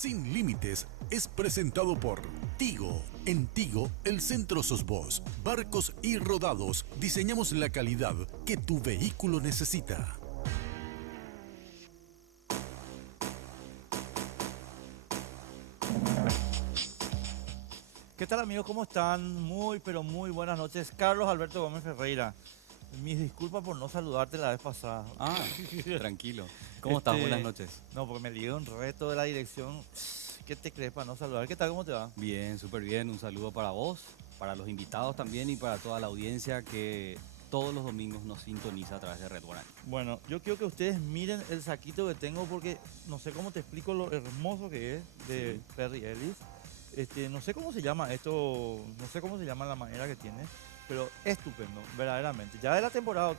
Sin Límites es presentado por Tigo. En Tigo, el centro sos vos. Barcos y rodados, diseñamos la calidad que tu vehículo necesita. ¿Qué tal, amigos? ¿Cómo están? Muy, pero muy buenas noches. Carlos Alberto Gómez Ferreira. Mis disculpas por no saludarte la vez pasada. Tranquilo. ¿Cómo estás? Buenas noches. No, porque me ligué un reto de la dirección. ¿Qué te crees para no saludar? ¿Qué tal? ¿Cómo te va? Bien, súper bien. Un saludo para vos, para los invitados también y para toda la audiencia que todos los domingos nos sintoniza a través de Red Bull. Bueno, yo quiero que ustedes miren el saquito que tengo porque no sé cómo te explico lo hermoso que es de Perry Ellis. No sé cómo se llama esto, no sé cómo se llama la manera que tiene, pero estupendo, verdaderamente. Ya de la temporada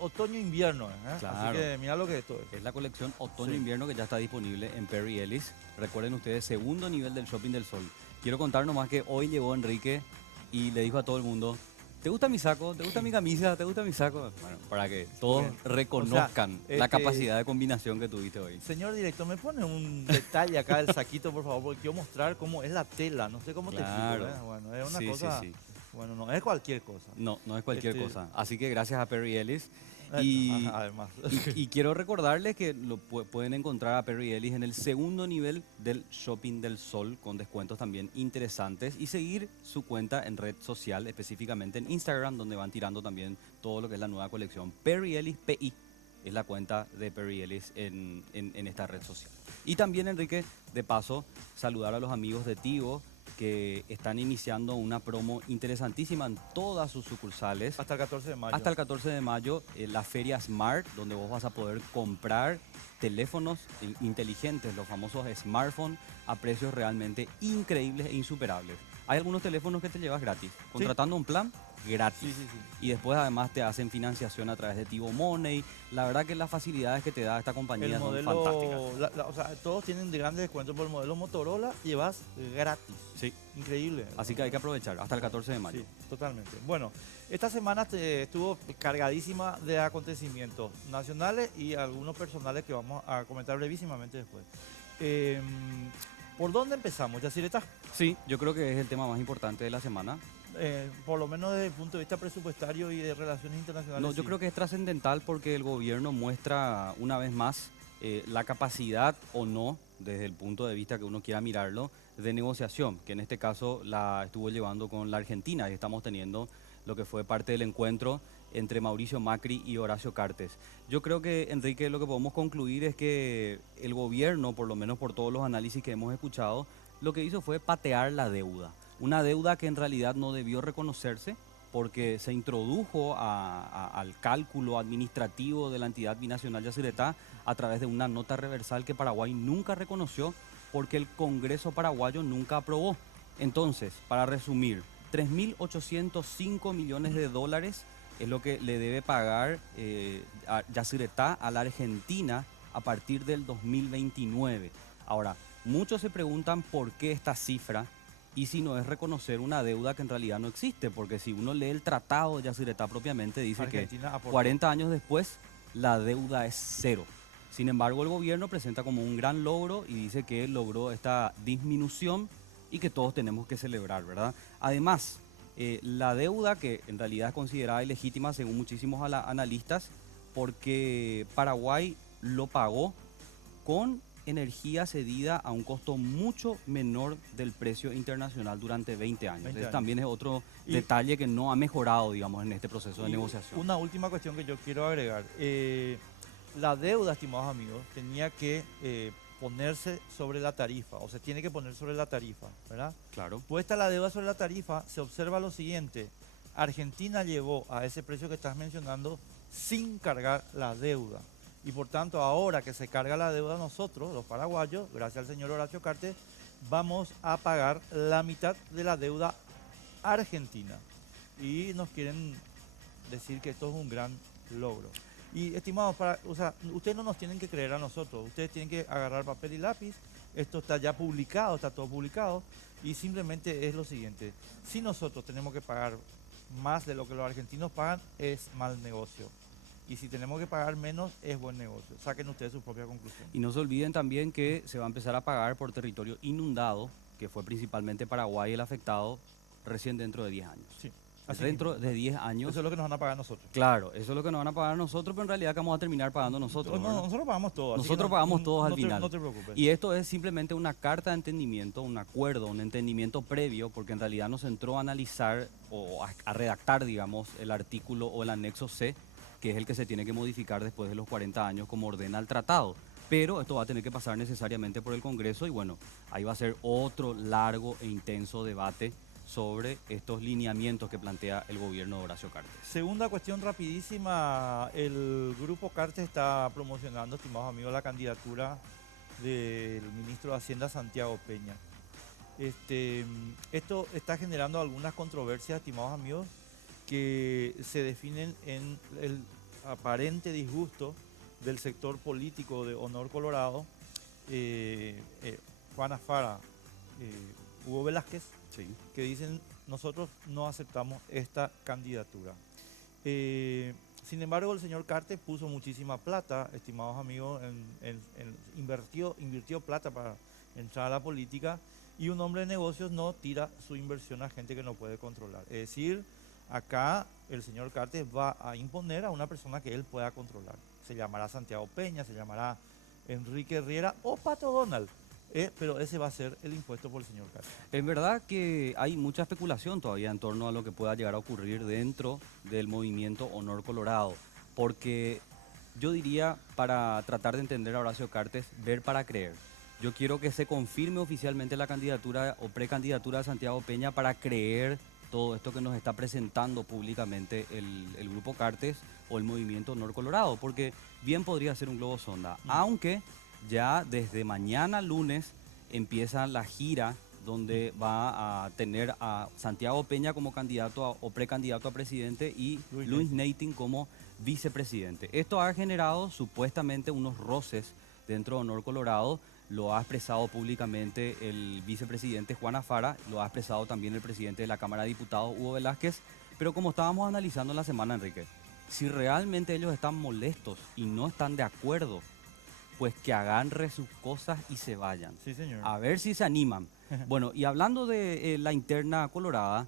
otoño-invierno, Claro. Así que mira lo que esto es. Es la colección otoño-invierno que ya está disponible en Perry Ellis. Recuerden ustedes, segundo nivel del Shopping del Sol. Quiero contar nomás que hoy llegó Enrique y le dijo a todo el mundo: ¿te gusta mi saco? ¿Te gusta mi camisa? ¿Te gusta mi saco? Bueno, para que todos reconozcan la capacidad de combinación que tuviste hoy. Señor director, ¿me pone un detalle acá del saquito, por favor? Porque quiero mostrar cómo es la tela. No sé cómo te explico, Bueno, es una cosa... Sí. Bueno, no es cualquier cosa. No es cualquier cosa. Así que gracias a Perry Ellis. Y, además. y quiero recordarles que pueden encontrar a Perry Ellis en el segundo nivel del Shopping del Sol, con descuentos también interesantes, y seguir su cuenta en red social, específicamente en Instagram, donde van tirando también todo lo que es la nueva colección. Perry Ellis PI es la cuenta de Perry Ellis en esta red social. Y también, Enrique, de paso, saludar a los amigos de Tigo, que están iniciando una promo interesantísima en todas sus sucursales. Hasta el 14 de mayo. Hasta el 14 de mayo, la Feria Smart, donde vos vas a poder comprar teléfonos inteligentes, los famosos smartphones, a precios realmente increíbles e insuperables. Hay algunos teléfonos que te llevas gratis, contratando un plan gratis. Sí. Y después además te hacen financiación a través de Tigo Money. La verdad que las facilidades que te da esta compañía son fantásticas. Todos tienen grandes descuentos por el modelo Motorola, llevas gratis. Sí. Increíble. Así que hay que aprovechar hasta el 14 de mayo. Sí, totalmente. Bueno, esta semana estuvo cargadísima de acontecimientos nacionales y algunos personales que vamos a comentar brevísimamente después. ¿Por dónde empezamos, Yacireta? Sí, yo creo que es el tema más importante de la semana. Por lo menos desde el punto de vista presupuestario y de relaciones internacionales. No, yo creo que es trascendental porque el gobierno muestra una vez más la capacidad o no, desde el punto de vista que uno quiera mirarlo, de negociación, que en este caso la estuvo llevando con la Argentina, y estamos teniendo lo que fue parte del encuentro entre Mauricio Macri y Horacio Cartes. Yo creo que, Enrique, lo que podemos concluir es que el gobierno, por lo menos por todos los análisis que hemos escuchado, lo que hizo fue patear la deuda. Una deuda que en realidad no debió reconocerse porque se introdujo al cálculo administrativo de la entidad binacional Yacyretá a través de una nota reversal que Paraguay nunca reconoció porque el Congreso paraguayo nunca aprobó. Entonces, para resumir, 3.805 millones de dólares es lo que le debe pagar Yacyretá a la Argentina a partir del 2029. Ahora, muchos se preguntan por qué esta cifra y si no es reconocer una deuda que en realidad no existe, porque si uno lee el tratado de Yacyretá propiamente, dice Argentina que 40 años después la deuda es cero. Sin embargo, el gobierno presenta como un gran logro y dice que logró esta disminución y que todos tenemos que celebrar, ¿verdad? Además, la deuda, que en realidad es considerada ilegítima según muchísimos analistas, porque Paraguay lo pagó con energía cedida a un costo mucho menor del precio internacional durante 20 años. Entonces, también es otro detalle que no ha mejorado, digamos, en este proceso de negociación. Una última cuestión que yo quiero agregar. La deuda, estimados amigos, tenía que ponerse sobre la tarifa, o se tiene que poner sobre la tarifa, ¿verdad? Claro. Puesta la deuda sobre la tarifa, se observa lo siguiente: Argentina llegó a ese precio que estás mencionando sin cargar la deuda. Y por tanto, ahora que se carga la deuda, nosotros, los paraguayos, gracias al señor Horacio Cartes, vamos a pagar la mitad de la deuda argentina. Y nos quieren decir que esto es un gran logro. Y estimados, ustedes no nos tienen que creer a nosotros, ustedes tienen que agarrar papel y lápiz. Esto está ya publicado, está todo publicado, y simplemente es lo siguiente: si nosotros tenemos que pagar más de lo que los argentinos pagan, es mal negocio. Y si tenemos que pagar menos, es buen negocio. Saquen ustedes su propia conclusión. Y no se olviden también que se va a empezar a pagar por territorio inundado, que fue principalmente Paraguay el afectado, recién dentro de 10 años. Sí. Así Dentro mismo. de 10 años. Eso es lo que nos van a pagar nosotros. Claro, eso es lo que nos van a pagar a nosotros, pero en realidad que vamos a terminar pagando nosotros. No, ¿verdad? nosotros pagamos todo. así que Nosotros pagamos todos al no final. No te preocupes. Y esto es simplemente una carta de entendimiento, un acuerdo, un entendimiento previo, porque en realidad nos entró a analizar o a redactar, digamos, el artículo o el anexo C, que es el que se tiene que modificar después de los 40 años como ordena el tratado. Pero esto va a tener que pasar necesariamente por el Congreso y bueno, ahí va a ser otro largo e intenso debate sobre estos lineamientos que plantea el gobierno de Horacio Cartes. Segunda cuestión rapidísima, el Grupo Cartes está promocionando, estimados amigos, la candidatura del ministro de Hacienda Santiago Peña. Esto está generando algunas controversias, estimados amigos, que se definen en el aparente disgusto del sector político de Honor Colorado, Juana Fara, Hugo Velázquez, Sí. que dicen nosotros no aceptamos esta candidatura. Sin embargo, el señor Cartes puso muchísima plata, estimados amigos, invirtió plata para entrar a la política y un hombre de negocios no tira su inversión a gente que no puede controlar. Es decir, acá el señor Cartes va a imponer a una persona que él pueda controlar. Se llamará Santiago Peña, se llamará Enrique Riera o Pato Donald. Pero ese va a ser el impuesto por el señor Cartes. Es verdad que hay mucha especulación todavía en torno a lo que pueda llegar a ocurrir dentro del movimiento Honor Colorado, porque yo diría, para tratar de entender a Horacio Cartes, ver para creer. Yo quiero que se confirme oficialmente la candidatura o precandidatura de Santiago Peña para creer todo esto que nos está presentando públicamente el Grupo Cartes o el movimiento Honor Colorado, porque bien podría ser un globo sonda, aunque ya desde mañana lunes empieza la gira donde va a tener a Santiago Peña como candidato o precandidato a presidente y Luis Neiting como vicepresidente. Esto ha generado supuestamente unos roces dentro de Honor Colorado, lo ha expresado públicamente el vicepresidente Juana Fara, lo ha expresado también el presidente de la Cámara de Diputados Hugo Velázquez, pero como estábamos analizando en la semana, Enrique, si realmente ellos están molestos y no están de acuerdo, pues que agarren sus cosas y se vayan. Sí, señor. A ver si se animan. Bueno, y hablando de la interna colorada,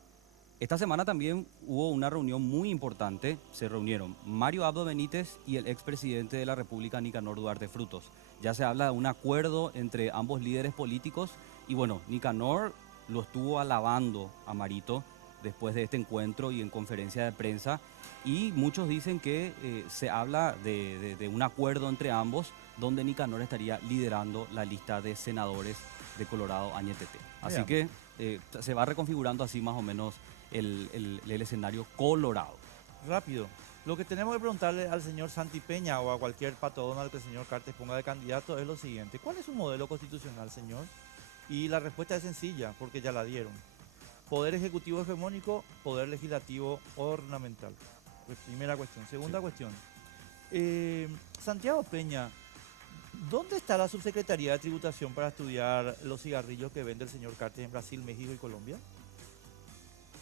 esta semana también hubo una reunión muy importante. Se reunieron Mario Abdo Benítez y el expresidente de la República, Nicanor Duarte Frutos. Ya se habla de un acuerdo entre ambos líderes políticos y bueno, Nicanor lo estuvo alabando a Marito después de este encuentro y en conferencia de prensa. Y muchos dicen que se habla de un acuerdo entre ambos donde Nicanor estaría liderando la lista de senadores de Colorado Añetete. Así que se va reconfigurando así más o menos el escenario colorado. Rápido. Lo que tenemos que preguntarle al señor Santi Peña o a cualquier Pato Donald que el señor Cartes ponga de candidato es lo siguiente. ¿Cuál es su modelo constitucional, señor? Y la respuesta es sencilla, porque ya la dieron. Poder ejecutivo hegemónico, poder legislativo ornamental. Pues primera cuestión. Segunda cuestión. Santiago Peña, ¿dónde está la subsecretaría de tributación para estudiar los cigarrillos que vende el señor Cartes en Brasil, México y Colombia?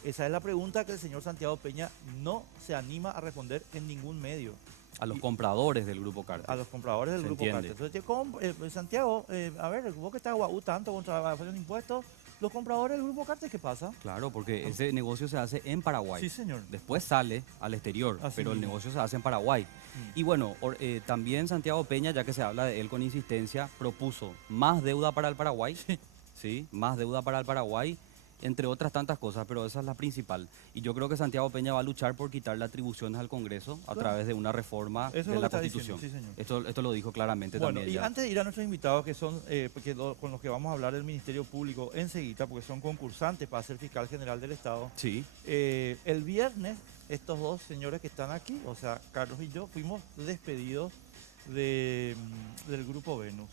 Esa es la pregunta que el señor Santiago Peña no se anima a responder en ningún medio. A los compradores del Grupo Cartes. A los compradores del Se Grupo entiende. Cartes. Entonces, Santiago, a ver, vos que estás guau tanto contra la evasión de impuestos, los compradores del Grupo Cartes, ¿qué pasa? Claro, porque ese negocio se hace en Paraguay. Sí, señor. Después sale al exterior, Así pero el mismo. negocio se hace en Paraguay. Y bueno, también Santiago Peña, ya que se habla de él con insistencia, propuso más deuda para el Paraguay, sí, más deuda para el Paraguay, entre otras tantas cosas, pero esa es la principal. Y yo creo que Santiago Peña va a luchar por quitarle atribuciones al Congreso a través de una reforma Eso es de lo la que está diciendo, Constitución. sí, señor. Esto lo dijo claramente Bueno, también y ya. antes de ir a nuestros invitados, que son con los que vamos a hablar del Ministerio Público enseguida, porque son concursantes para ser fiscal general del Estado, Sí, el viernes estos dos señores que están aquí, o sea, Carlos y yo, fuimos despedidos del Grupo Venus.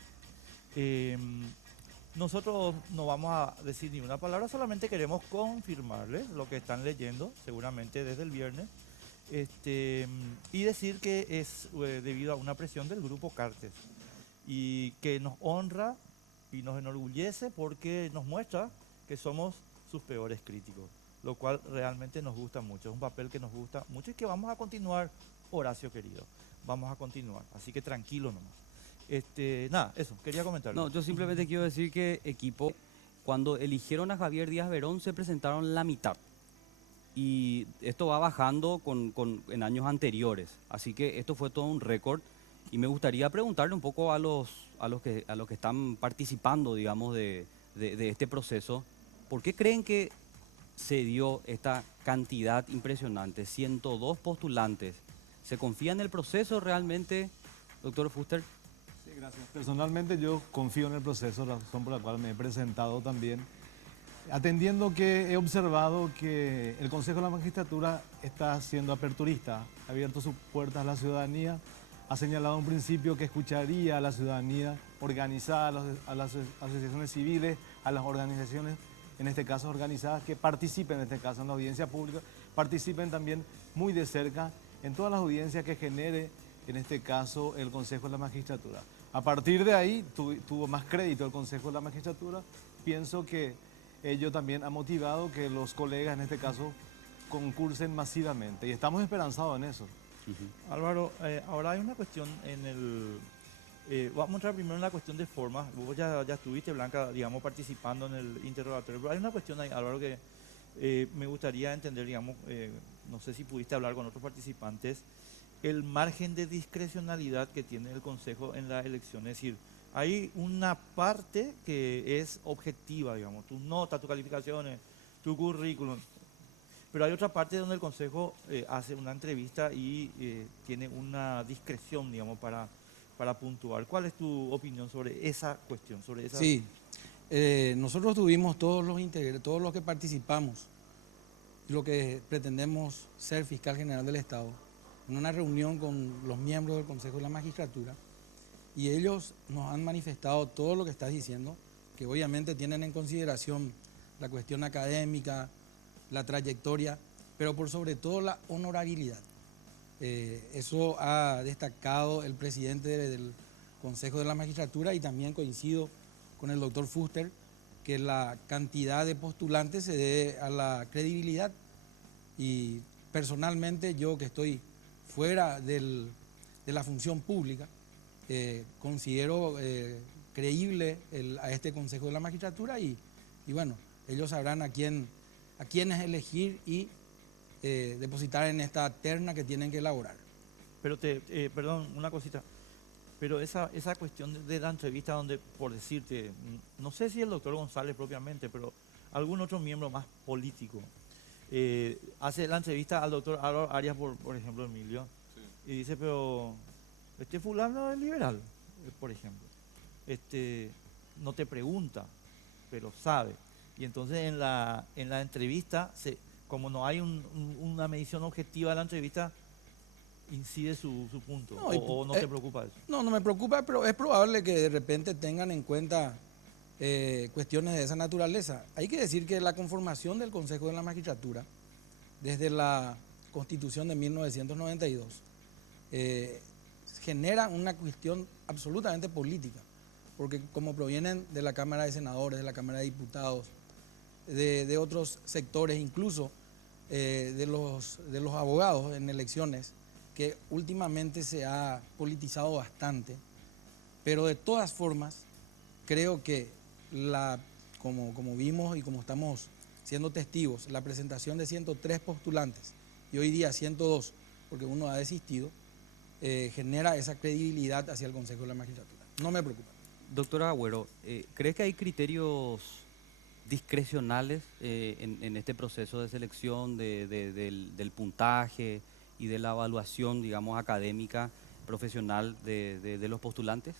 Nosotros no vamos a decir ni una palabra, solamente queremos confirmarles lo que están leyendo, seguramente desde el viernes, y decir que es debido a una presión del Grupo Cartes y que nos honra y nos enorgullece porque nos muestra que somos sus peores críticos, lo cual realmente nos gusta mucho, es un papel que nos gusta mucho y que vamos a continuar Horacio querido. Vamos a continuar, así que tranquilo nomás. Nada, eso, quería comentarlo. No, yo simplemente quiero decir que equipo, cuando eligieron a Javier Díaz Verón, se presentaron la mitad. Y esto va bajando en años anteriores. Así que esto fue todo un récord. Y me gustaría preguntarle un poco a los que están participando, digamos, de este proceso, ¿por qué creen que se dio esta cantidad impresionante? 102 postulantes. ¿Se confía en el proceso realmente, doctor Fuster? Sí, gracias. Personalmente yo confío en el proceso, razón por la cual me he presentado también. Atendiendo que he observado que el Consejo de la Magistratura está siendo aperturista, ha abierto sus puertas a la ciudadanía, ha señalado un principio que escucharía a la ciudadanía organizada, a las asociaciones civiles, a las organizaciones, en este caso organizadas, que participen en este caso en la audiencia pública, participen también muy de cerca en todas las audiencias que genere, en este caso, el Consejo de la Magistratura. A partir de ahí tuvo más crédito el Consejo de la Magistratura. Pienso que ello también ha motivado que los colegas, en este caso, concursen masivamente y estamos esperanzados en eso. Álvaro, ahora hay una cuestión vamos a entrar primero en la cuestión de forma. Vos ya estuviste, Blanca, digamos, participando en el interrogatorio, pero hay una cuestión ahí, Álvaro, que me gustaría entender, digamos, no sé si pudiste hablar con otros participantes, el margen de discrecionalidad que tiene el Consejo en la elección. Es decir, hay una parte que es objetiva, digamos, tus notas, tus calificaciones, tu currículum, pero hay otra parte donde el Consejo hace una entrevista y tiene una discreción, digamos, para puntuar. ¿Cuál es tu opinión sobre esa cuestión? Sobre esa... Sí, nosotros tuvimos todos los que participamos, lo que pretendemos ser fiscal general del Estado, en una reunión con los miembros del Consejo de la Magistratura, y ellos nos han manifestado todo lo que estás diciendo, que obviamente tienen en consideración la cuestión académica, la trayectoria, pero por sobre todo la honorabilidad. Eso ha destacado el presidente del Consejo de la Magistratura, y también coincido con el doctor Fuster, que la cantidad de postulantes se debe a la credibilidad. Y personalmente yo, que estoy fuera de la función pública, considero creíble a este Consejo de la Magistratura, y bueno, ellos sabrán a quiénes elegir y depositar en esta terna que tienen que elaborar. Pero perdón, una cosita. Pero esa cuestión de la entrevista donde, por decirte, no sé si el doctor González propiamente, pero algún otro miembro más político, hace la entrevista al doctor Álvaro Arias, por ejemplo, Emilio, sí, y dice, pero este fulano es liberal, por ejemplo. No te pregunta, pero sabe. Y entonces en la entrevista, como no hay una medición objetiva de la entrevista, incide su punto. No, o no te preocupa eso. No me preocupa, pero es probable que de repente tengan en cuenta cuestiones de esa naturaleza. Hay que decir que la conformación del Consejo de la Magistratura, desde la Constitución de 1992, genera una cuestión absolutamente política, porque como provienen de la Cámara de Senadores, de la Cámara de Diputados, de otros sectores, incluso de los abogados en elecciones, que últimamente se ha politizado bastante, pero de todas formas creo que como vimos y como estamos siendo testigos, la presentación de 103 postulantes y hoy día 102, porque uno ha desistido, genera esa credibilidad hacia el Consejo de la Magistratura. No me preocupa. Doctora Agüero, ¿crees que hay criterios discrecionales en este proceso de selección del puntaje y de la evaluación, digamos, académica, profesional de los postulantes?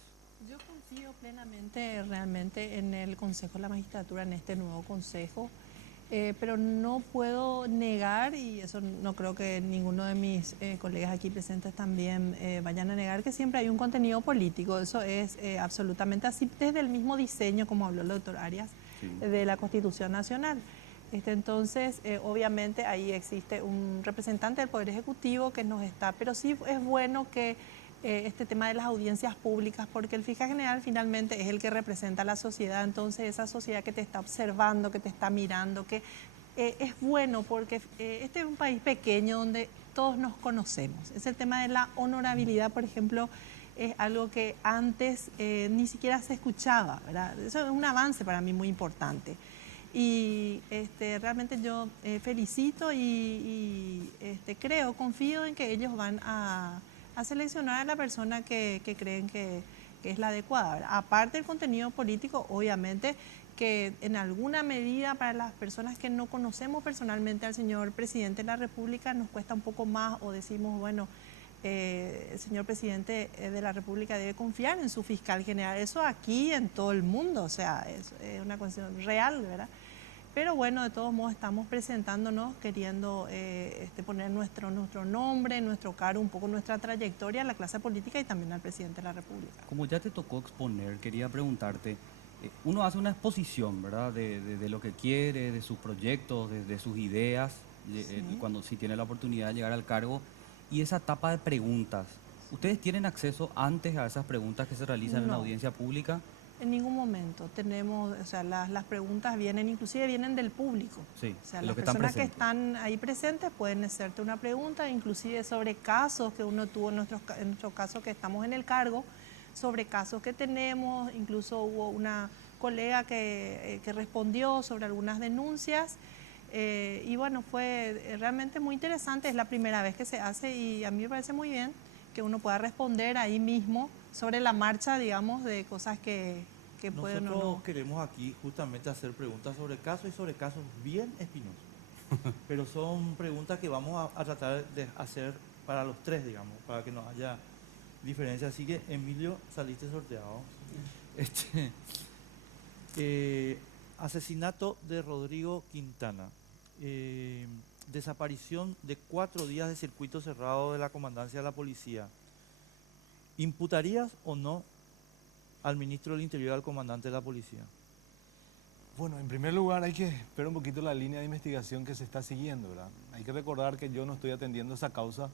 Yo confío plenamente realmente en el Consejo de la Magistratura, en este nuevo Consejo, pero no puedo negar, y eso no creo que ninguno de mis colegas aquí presentes también vayan a negar, que siempre hay un contenido político. Eso es absolutamente así, desde el mismo diseño, como habló el doctor Arias, sí, de la Constitución Nacional. Entonces, obviamente ahí existe un representante del Poder Ejecutivo que nos está, pero sí es bueno que este tema de las audiencias públicas, porque el fiscal general finalmente es el que representa a la sociedad, entonces esa sociedad que te está observando, que te está mirando, que es bueno porque este es un país pequeño donde todos nos conocemos. Es el tema de la honorabilidad, por ejemplo, es algo que antes ni siquiera se escuchaba, ¿verdad? Eso es un avance para mí muy importante. Y realmente yo felicito y creo, confío en que ellos van a seleccionar a la persona que creen que es la adecuada, ¿verdad? Aparte del contenido político, obviamente, que en alguna medida para las personas que no conocemos personalmente al señor presidente de la República nos cuesta un poco más o decimos, bueno, el señor presidente de la República debe confiar en su fiscal general. Eso aquí en todo el mundo, o sea, es una cuestión real, ¿verdad? Pero bueno, de todos modos estamos presentándonos, queriendo poner nuestro nombre, nuestro cargo, un poco nuestra trayectoria a la clase política y también al presidente de la República. Como ya te tocó exponer, quería preguntarte, uno hace una exposición, ¿verdad? De lo que quiere, de sus proyectos, de sus ideas, cuando si tiene la oportunidad de llegar al cargo, y esa etapa de preguntas. ¿Ustedes tienen acceso antes a esas preguntas que se realizan en la audiencia pública? En ningún momento tenemos, o sea, las preguntas vienen, inclusive vienen del público. Sí, o sea, de las los que están personas que presentes. están ahí presentes pueden hacerte una pregunta, inclusive sobre casos que uno tuvo en nuestro caso que estamos en el cargo, sobre casos que tenemos, incluso hubo una colega que respondió sobre algunas denuncias. Y bueno, fue realmente muy interesante, es la primera vez que se hace y a mí me parece muy bien que uno pueda responder ahí mismo sobre la marcha, digamos, de cosas que pueden o no. Nosotros queremos aquí justamente hacer preguntas sobre casos y sobre casos bien espinosos. Pero son preguntas que vamos a tratar de hacer para los tres, digamos, para que no haya diferencia. Así que, Emilio, saliste sorteado. Asesinato de Rodrigo Quintana. Desaparición de 4 días de circuito cerrado de la comandancia de la policía. ¿Imputarías o no al ministro del Interior y al comandante de la policía? Bueno, en primer lugar hay que ver un poquito la línea de investigación que se está siguiendo, ¿verdad? Hay que recordar que yo no estoy atendiendo esa causa.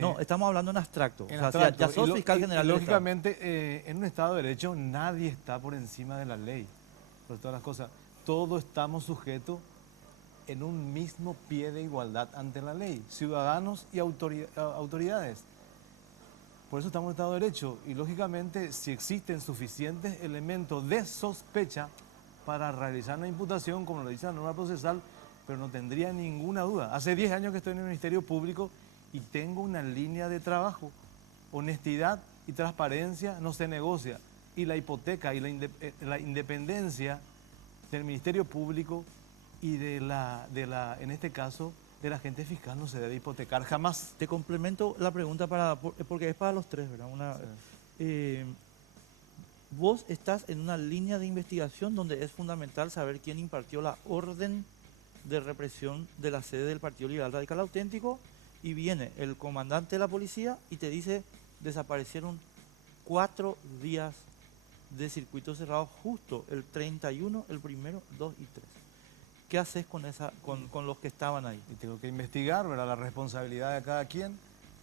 No, estamos hablando en abstracto. En o sea, abstracto. ya sos fiscal general del Estado. Lógicamente, en un Estado de Derecho nadie está por encima de la ley, por todas las cosas. Todos estamos sujetos en un mismo pie de igualdad ante la ley, ciudadanos y autoridades. Por eso estamos en Estado de Derecho y lógicamente si existen suficientes elementos de sospecha para realizar una imputación, como lo dice la norma procesal, pero no tendría ninguna duda. Hace 10 años que estoy en el Ministerio Público y tengo una línea de trabajo. Honestidad y transparencia no se negocia. Y la hipoteca y la independencia del Ministerio Público y en este caso, del agente fiscal no se debe hipotecar jamás. Te complemento la pregunta porque es para los tres, ¿verdad? Vos estás en una línea de investigación donde es fundamental saber quién impartió la orden de represión de la sede del Partido Liberal Radical Auténtico y viene el comandante de la policía y te dice desaparecieron 4 días de circuito cerrado justo el 31, el 1, 2 y 3. ¿Qué haces con los que estaban ahí? Y tengo que investigar, ¿verdad?, la responsabilidad de cada quien,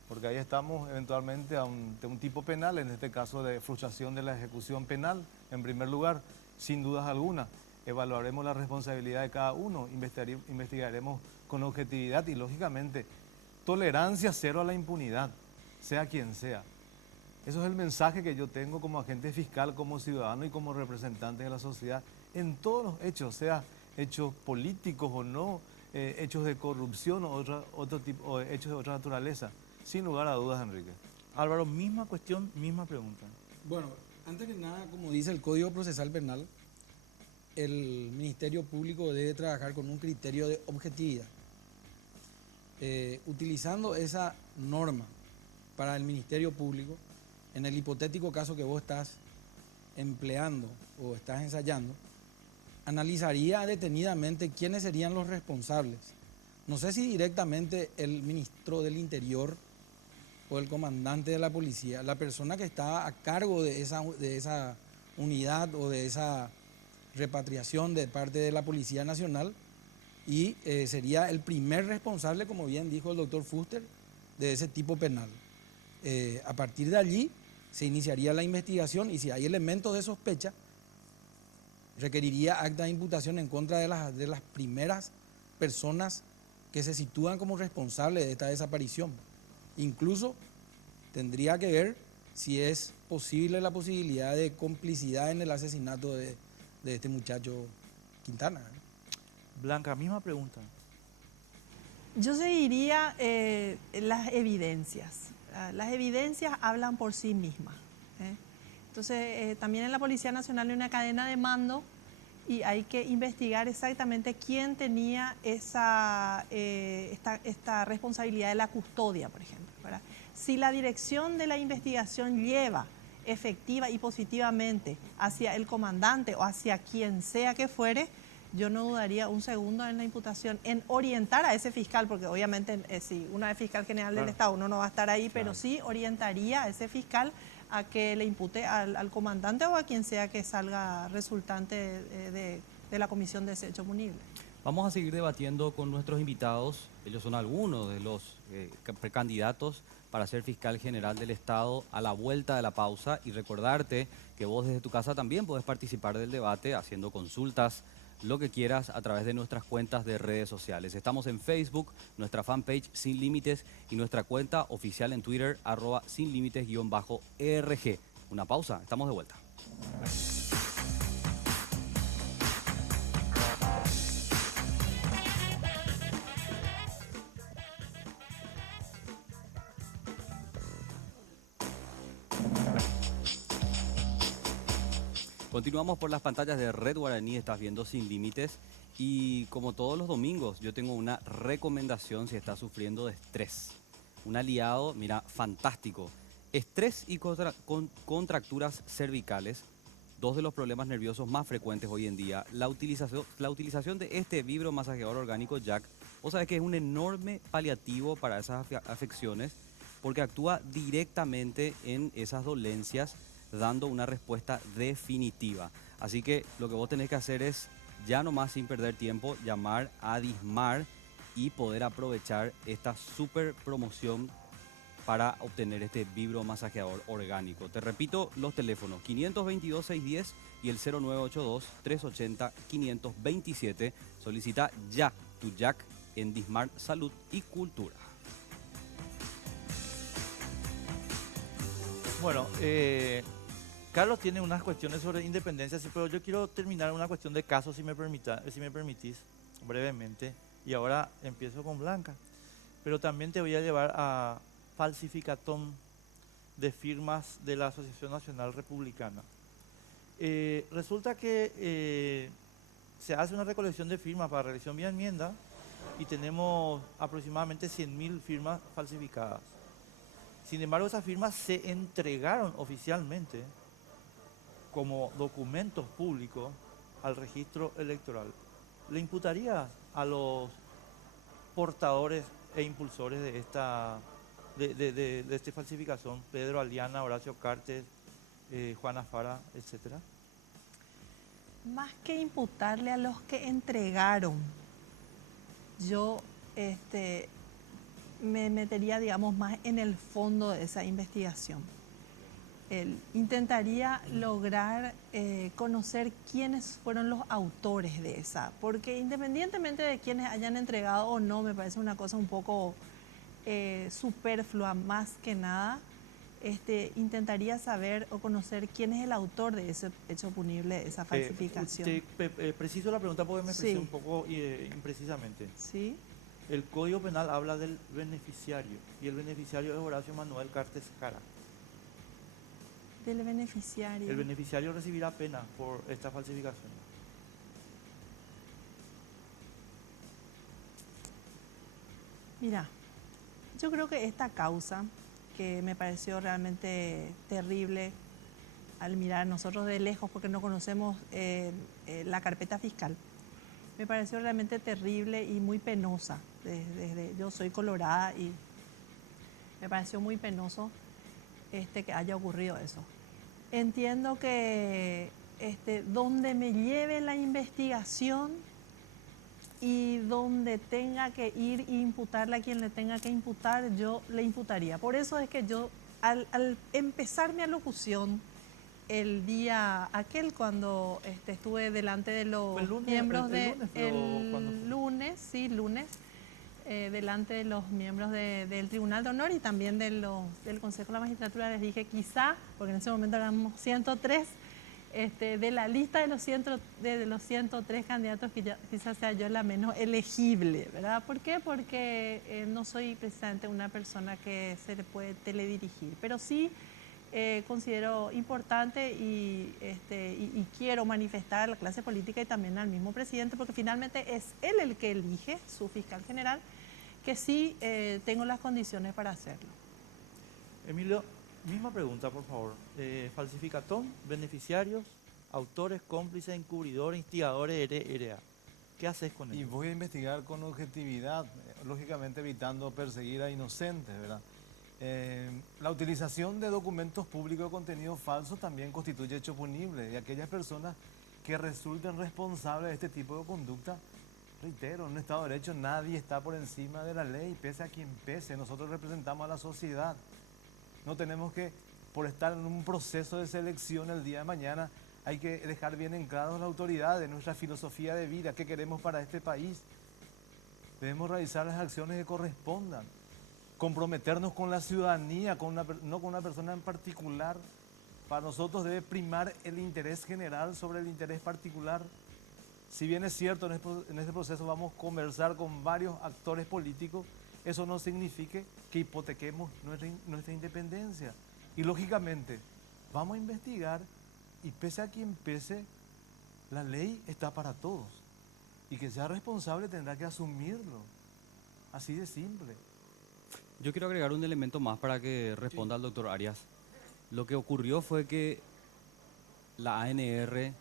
porque ahí estamos eventualmente de un tipo penal, en este caso de frustración de la ejecución penal, en primer lugar, sin dudas alguna. Evaluaremos la responsabilidad de cada uno, investigaremos con objetividad y, lógicamente, tolerancia cero a la impunidad, sea quien sea. Eso es el mensaje que yo tengo como agente fiscal, como ciudadano y como representante de la sociedad, en todos los hechos, sea hechos políticos o no, hechos de corrupción o otro tipo, o hechos de otra naturaleza. Sin lugar a dudas, Enrique. Álvaro, misma cuestión, misma pregunta. Bueno, antes que nada, como dice el Código Procesal Penal, el Ministerio Público debe trabajar con un criterio de objetividad. Utilizando esa norma para el Ministerio Público, en el hipotético caso que vos estás empleando o estás ensayando, analizaría detenidamente quiénes serían los responsables. No sé si directamente el ministro del Interior o el comandante de la policía, la persona que está a cargo de esa unidad o de esa repatriación de parte de la Policía Nacional, y sería el primer responsable, como bien dijo el doctor Fuster, de ese tipo penal. A partir de allí se iniciaría la investigación y si hay elementos de sospecha, requeriría acta de imputación en contra de las primeras personas que se sitúan como responsables de esta desaparición. Incluso tendría que ver si es posible la posibilidad de complicidad en el asesinato de este muchacho Quintana. Blanca, misma pregunta. Yo seguiría las evidencias. Las evidencias hablan por sí mismas. Entonces, también en la Policía Nacional hay una cadena de mando y hay que investigar exactamente quién tenía esta responsabilidad de la custodia, por ejemplo, ¿verdad? Si la dirección de la investigación lleva efectiva y positivamente hacia el comandante o hacia quien sea que fuere, yo no dudaría un segundo en la imputación, en orientar a ese fiscal, porque obviamente si uno es fiscal general del Estado, uno no va a estar ahí, pero sí orientaría a ese fiscal a que le impute al comandante o a quien sea que salga resultante de la comisión de ese hecho punible. Vamos a seguir debatiendo con nuestros invitados. Ellos son algunos de los precandidatos para ser fiscal general del Estado a la vuelta de la pausa, y recordarte que vos desde tu casa también podés participar del debate haciendo consultas, lo que quieras, a través de nuestras cuentas de redes sociales. Estamos en Facebook, nuestra fanpage Sin Límites, y nuestra cuenta oficial en Twitter, @sinlímites_RG. Una pausa, estamos de vuelta. Continuamos por las pantallas de Red Guaraní, estás viendo Sin Límites, y como todos los domingos yo tengo una recomendación si estás sufriendo de estrés. Un aliado, mira, fantástico. Estrés y contracturas cervicales, dos de los problemas nerviosos más frecuentes hoy en día. La utilización de este vibromasajeador orgánico Jack, vos sabés que es un enorme paliativo para esas afecciones, porque actúa directamente en esas dolencias, dando una respuesta definitiva. Así que lo que vos tenés que hacer es, ya nomás sin perder tiempo, llamar a Dismar y poder aprovechar esta super promoción para obtener este vibromasajeador orgánico. Te repito los teléfonos: 522-610 y el 0982-380-527. Solicita ya tu Jack en Dismar Salud y Cultura. Bueno, Carlos tiene unas cuestiones sobre independencia, sí, pero yo quiero terminar una cuestión de casos, si me permitís, brevemente. Y ahora empiezo con Blanca. Pero también te voy a llevar a falsificatón de firmas de la Asociación Nacional Republicana. Resulta que se hace una recolección de firmas para realización vía enmienda y tenemos aproximadamente 100.000 firmas falsificadas. Sin embargo, esas firmas se entregaron oficialmente como documentos públicos al registro electoral. ¿Le imputaría a los portadores e impulsores de esta falsificación, Pedro Aliana, Horacio Cartes, Juana Fara, etcétera? Más que imputarle a los que entregaron, yo me metería, digamos, más en el fondo de esa investigación. Intentaría lograr conocer quiénes fueron los autores de esa, porque independientemente de quienes hayan entregado o no, me parece una cosa un poco superflua. Más que nada, intentaría saber o conocer quién es el autor de ese hecho punible, de esa falsificación. Preciso la pregunta porque me expresé Sí. un poco imprecisamente. ¿Sí? El Código Penal habla del beneficiario y el beneficiario es Horacio Manuel Cartes Jara. Del beneficiario. El beneficiario recibirá pena por esta falsificación. Mira, yo creo que esta causa, que me pareció realmente terrible al mirar nosotros de lejos porque no conocemos la carpeta fiscal, me pareció realmente terrible y muy penosa. Yo soy colorada y me pareció muy penoso que haya ocurrido eso. Entiendo que donde me lleve la investigación y donde tenga que ir e imputarle a quien le tenga que imputar, yo le imputaría. Por eso es que yo, al empezar mi alocución, el día aquel cuando estuve delante de los ¿Fue el lunes? miembros ¿El lunes fue o cuándo fue? lunes, delante de los miembros del Tribunal de Honor y también del Consejo de la Magistratura, les dije quizá, porque en ese momento éramos 103, de la lista de los 103 candidatos, quizás sea yo la menos elegible, ¿verdad? ¿Por qué? Porque no soy precisamente una persona que se le puede teledirigir, pero sí considero importante y quiero manifestar a la clase política y también al mismo presidente, porque finalmente es él el que elige su fiscal general, que sí tengo las condiciones para hacerlo. Emilio, misma pregunta, por favor. Falsificatón, beneficiarios, autores, cómplices, encubridores, instigadores, RA. ¿Qué haces con Y ellos? voy a investigar con objetividad, lógicamente evitando perseguir a inocentes, ¿verdad? La utilización de documentos públicos de contenido falso también constituye hecho punible y aquellas personas que resulten responsables de este tipo de conducta, reitero, en un Estado de Derecho nadie está por encima de la ley, pese a quien pese, nosotros representamos a la sociedad. No tenemos que, por estar en un proceso de selección el día de mañana, hay que dejar bien en claro a las autoridades nuestra filosofía de vida, qué queremos para este país. Debemos realizar las acciones que correspondan, comprometernos con la ciudadanía, no con una persona en particular. Para nosotros debe primar el interés general sobre el interés particular. Si bien es cierto, en este proceso vamos a conversar con varios actores políticos, eso no significa que hipotequemos nuestra independencia. Y lógicamente, vamos a investigar y pese a quien pese, la ley está para todos. Y quien sea responsable tendrá que asumirlo. Así de simple. Yo quiero agregar un elemento más para que responda al doctor Arias. Lo que ocurrió fue que la ANR,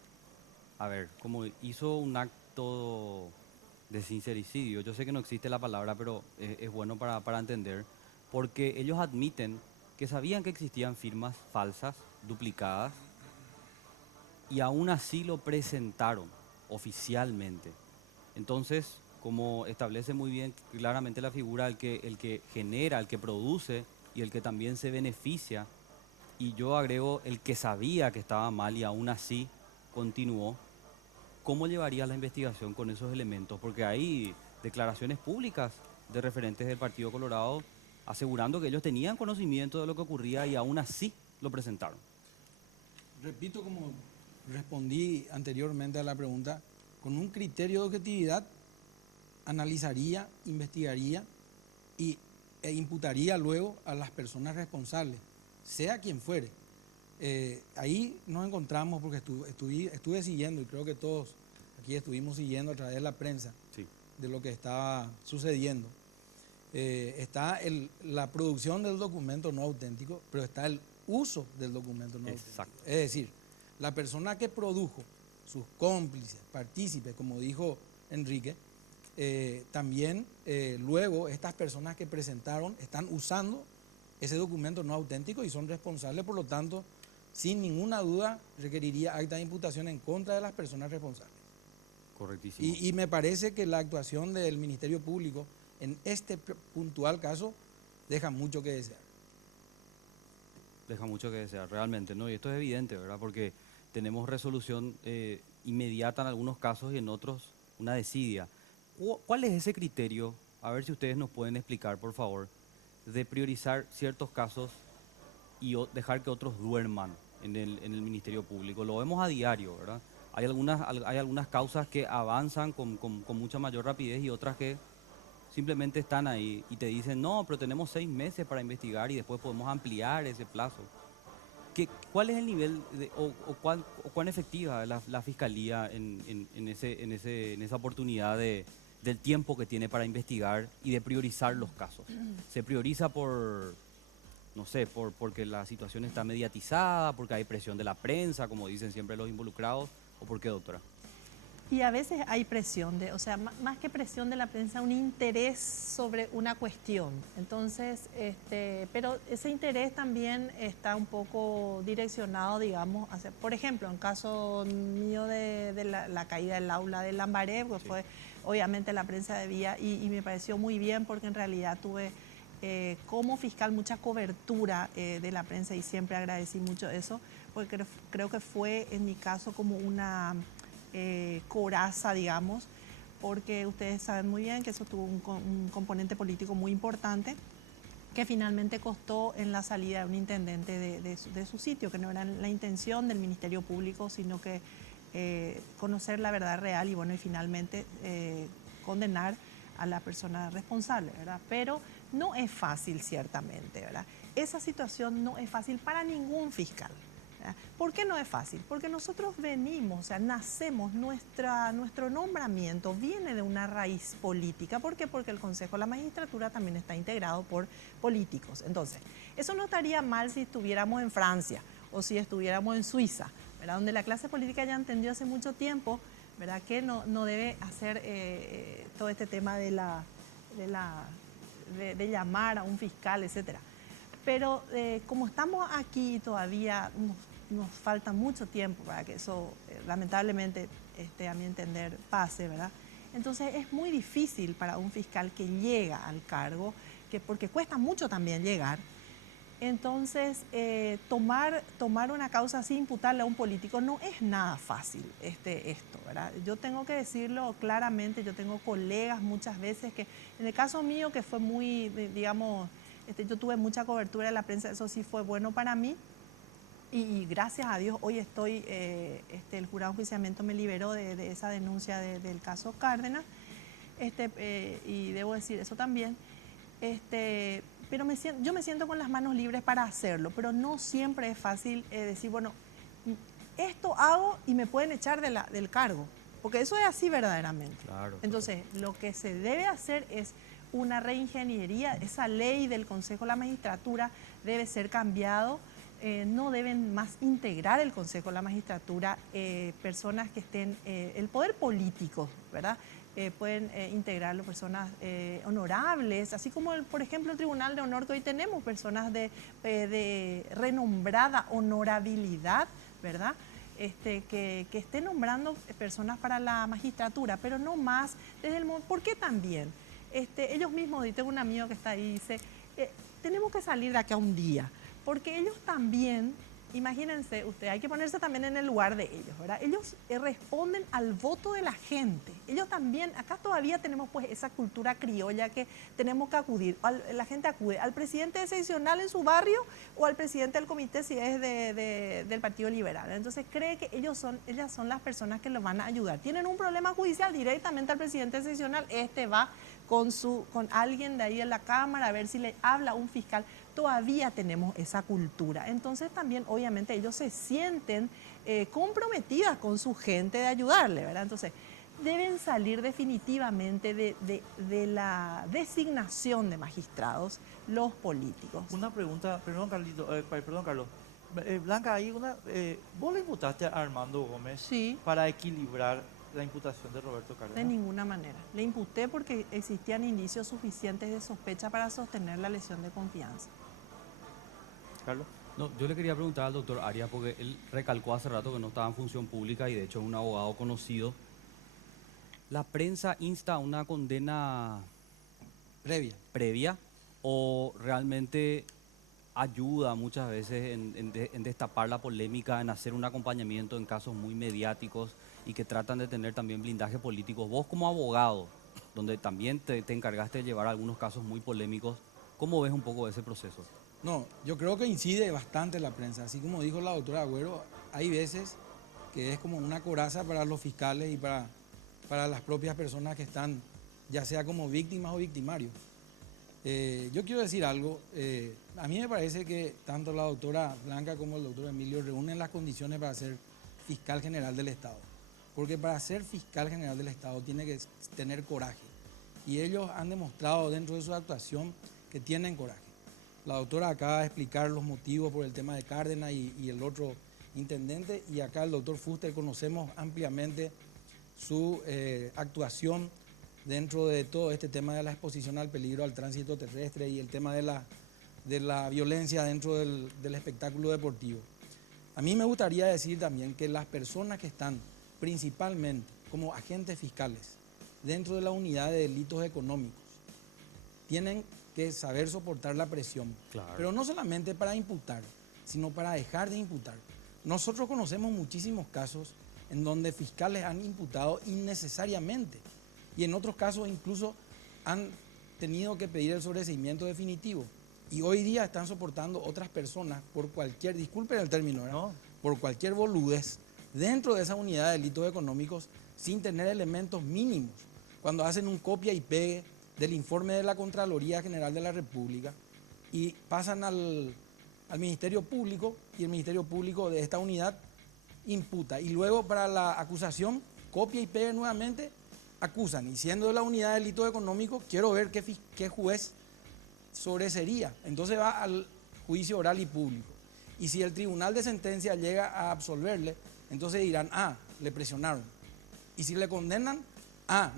a ver, como hizo un acto de sincericidio, yo sé que no existe la palabra, pero es bueno para entender, porque ellos admiten que sabían que existían firmas falsas, duplicadas, y aún así lo presentaron oficialmente. Entonces, como establece muy bien claramente la figura, el que genera, el que produce y el que también se beneficia, y yo agrego el que sabía que estaba mal y aún así continuó, ¿cómo llevaría la investigación con esos elementos? Porque hay declaraciones públicas de referentes del Partido Colorado asegurando que ellos tenían conocimiento de lo que ocurría y aún así lo presentaron. Repito, como respondí anteriormente a la pregunta, con un criterio de objetividad analizaría, investigaría e imputaría luego a las personas responsables, sea quien fuere. Ahí nos encontramos porque estuve siguiendo, y creo que todos aquí estuvimos siguiendo a través de la prensa, Sí. de lo que estaba sucediendo. Está la producción del documento no auténtico, pero está el uso del documento no auténtico. Exacto. Es decir, la persona que produjo, sus cómplices, partícipes, como dijo Enrique, también luego estas personas que presentaron están usando ese documento no auténtico y son responsables, por lo tanto, sin ninguna duda requeriría acta de imputación en contra de las personas responsables. Correctísimo. Y me parece que la actuación del Ministerio Público en este puntual caso deja mucho que desear. Deja mucho que desear, realmente, ¿no? Y esto es evidente, ¿verdad? Porque tenemos resolución inmediata en algunos casos y en otros una desidia. ¿Cuál es ese criterio? A ver si ustedes nos pueden explicar, por favor, de priorizar ciertos casos y dejar que otros duerman en el Ministerio Público. Lo vemos a diario, ¿verdad? Hay algunas causas que avanzan con mucha mayor rapidez y otras que simplemente están ahí y te dicen, no, pero tenemos 6 meses para investigar y después podemos ampliar ese plazo. ¿Cuál es el nivel cuán efectiva es la Fiscalía en esa oportunidad del tiempo que tiene para investigar y de priorizar los casos? ¿Se prioriza porque la situación está mediatizada, porque hay presión de la prensa, como dicen siempre los involucrados, o por qué, doctora? Y a veces hay presión, más que presión de la prensa, un interés sobre una cuestión. Entonces, pero ese interés también está un poco direccionado, digamos, hacia, por ejemplo, en caso mío de la caída del aula de Lambaré, pues sí, fue, obviamente la prensa debía, y me pareció muy bien porque en realidad tuve como fiscal mucha cobertura de la prensa y siempre agradecí mucho eso, porque creo que fue en mi caso como una coraza, digamos, porque ustedes saben muy bien que eso tuvo un componente político muy importante, que finalmente costó en la salida de un intendente de su sitio, que no era la intención del Ministerio Público, sino que conocer la verdad real y bueno, y finalmente condenar a la persona responsable, ¿verdad? Pero no es fácil, ciertamente, ¿verdad? Esa situación no es fácil para ningún fiscal. ¿Por qué no es fácil? Porque nosotros venimos, o sea, nacemos, nuestro nombramiento viene de una raíz política. ¿Por qué? Porque el Consejo de la Magistratura también está integrado por políticos. Entonces, eso no estaría mal si estuviéramos en Francia o si estuviéramos en Suiza, ¿verdad? Donde la clase política ya entendió hace mucho tiempo, ¿verdad?, que no debe hacer todo este tema de llamar a un fiscal, etcétera. Pero como estamos aquí todavía nos falta mucho tiempo para que eso lamentablemente, a mi entender, pase, ¿verdad? Entonces es muy difícil para un fiscal que llega al cargo, porque cuesta mucho también llegar. Entonces tomar una causa así, imputarle a un político, no es nada fácil esto, ¿verdad? Yo tengo que decirlo claramente, yo tengo colegas muchas veces que, en el caso mío, que fue muy, digamos, yo tuve mucha cobertura de la prensa, eso sí fue bueno para mí. Y gracias a Dios hoy estoy, el jurado de enjuiciamiento me liberó de esa denuncia del caso Cárdenas, y debo decir eso también. Pero yo me siento con las manos libres para hacerlo, pero no siempre es fácil decir, bueno, esto hago y me pueden echar del cargo, porque eso es así verdaderamente. Claro. Entonces, lo que se debe hacer es una reingeniería. Esa ley del Consejo de la Magistratura debe ser cambiado. No deben más integrar el Consejo de la Magistratura personas que estén, el poder político, ¿verdad? Pueden integrarlo personas honorables, así como, por ejemplo, el Tribunal de Honor, que hoy tenemos personas de renombrada honorabilidad, ¿verdad? Que estén nombrando personas para la magistratura, pero no más desde el modo. ¿Por qué también? Ellos mismos, y tengo un amigo que está ahí, dice, tenemos que salir de acá un día, porque ellos también, imagínense usted, hay que ponerse también en el lugar de ellos, ¿verdad? Ellos responden al voto de la gente. Ellos también, acá todavía tenemos pues esa cultura criolla que tenemos que acudir. La gente acude al presidente seccional en su barrio o al presidente del comité si es del Partido Liberal. Entonces cree que ellas son las personas que los van a ayudar. Tienen un problema judicial, directamente al presidente seccional, va con alguien de ahí en la Cámara a ver si le habla un fiscal. Todavía tenemos esa cultura. Entonces también obviamente ellos se sienten comprometidas con su gente de ayudarle, ¿verdad? Entonces deben salir definitivamente de la designación de magistrados los políticos. Una pregunta, perdón, Carlos. Blanca, ¿vos le imputaste a Armando Gómez Sí. para equilibrar la imputación de Roberto Cárdenas? De ninguna manera. Le imputé porque existían indicios suficientes de sospecha para sostener la lesión de confianza. Carlos. No, yo le quería preguntar al doctor Arias, porque él recalcó hace rato que no estaba en función pública y de hecho es un abogado conocido. ¿La prensa insta a una condena previa o realmente ayuda muchas veces en destapar la polémica, en hacer un acompañamiento en casos muy mediáticos y que tratan de tener también blindaje político? Vos como abogado, donde también te encargaste de llevar algunos casos muy polémicos, ¿cómo ves un poco ese proceso? No, yo creo que incide bastante la prensa. Así como dijo la doctora Agüero, hay veces que es como una coraza para los fiscales y para las propias personas que están, ya sea como víctimas o victimarios. Yo quiero decir algo. A mí me parece que tanto la doctora Blanca como el doctor Emilio reúnen las condiciones para ser fiscal general del Estado. Porque para ser fiscal general del Estado tiene que tener coraje. Y ellos han demostrado dentro de su actuación que tienen coraje. La doctora acaba de explicar los motivos por el tema de Cárdenas y el otro intendente, y acá el doctor Fuster conocemos ampliamente su actuación dentro de todo este tema de la exposición al peligro al tránsito terrestre y el tema de la violencia dentro del espectáculo deportivo. A mí me gustaría decir también que las personas que están principalmente como agentes fiscales dentro de la unidad de delitos económicos tienen que saber soportar la presión, Claro. pero no solamente para imputar, sino para dejar de imputar. Nosotros conocemos muchísimos casos en donde fiscales han imputado innecesariamente y en otros casos incluso han tenido que pedir el sobreseimiento definitivo y hoy día están soportando otras personas por cualquier, disculpen el término, ¿verdad? No. Por cualquier boludez dentro de esa unidad de delitos económicos sin tener elementos mínimos. Cuando hacen un copia y pegue del informe de la Contraloría General de la República y pasan al Ministerio Público y el Ministerio Público de esta unidad imputa y luego para la acusación copia y pegue nuevamente, acusan y siendo de la unidad de delitos económicos quiero ver qué juez sobresería. Entonces va al juicio oral y público y si el tribunal de sentencia llega a absolverle, entonces dirán, le presionaron y si le condenan,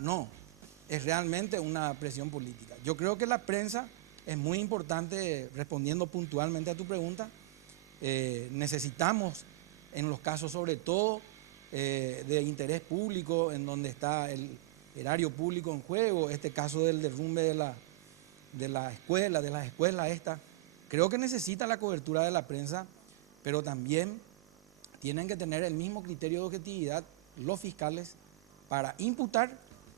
no, es realmente una presión política. Yo creo que la prensa es muy importante, respondiendo puntualmente a tu pregunta, necesitamos en los casos sobre todo de interés público, en donde está el erario público en juego, este caso del derrumbe de las escuelas esta, creo que necesita la cobertura de la prensa, pero también tienen que tener el mismo criterio de objetividad los fiscales para imputar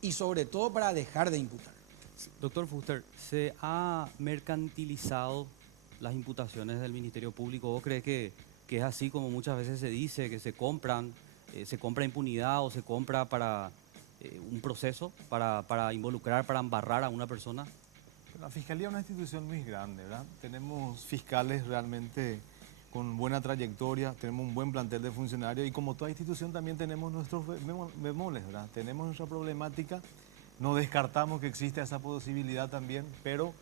y sobre todo para dejar de imputar. Doctor Fuster, ¿se ha mercantilizado las imputaciones del Ministerio Público? ¿Vos crees que es así como muchas veces se dice, que se compra impunidad o se compra para un proceso, para involucrar, para embarrar a una persona? La Fiscalía es una institución muy grande, ¿verdad? Tenemos fiscales realmente con buena trayectoria, tenemos un buen plantel de funcionarios y como toda institución también tenemos nuestros bemoles, ¿verdad? Tenemos nuestra problemática, no descartamos que exista esa posibilidad también, pero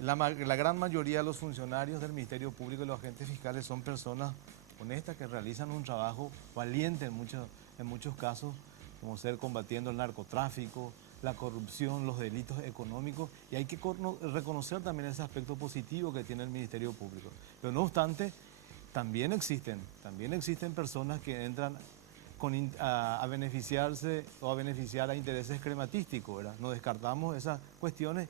la gran mayoría de los funcionarios del Ministerio Público y los agentes fiscales son personas honestas que realizan un trabajo valiente en muchos casos, como ser combatiendo el narcotráfico, la corrupción, los delitos económicos, y hay que reconocer también ese aspecto positivo que tiene el Ministerio Público. Pero no obstante, también existen personas que entran a beneficiarse o a beneficiar a intereses crematísticos, ¿verdad? No descartamos esas cuestiones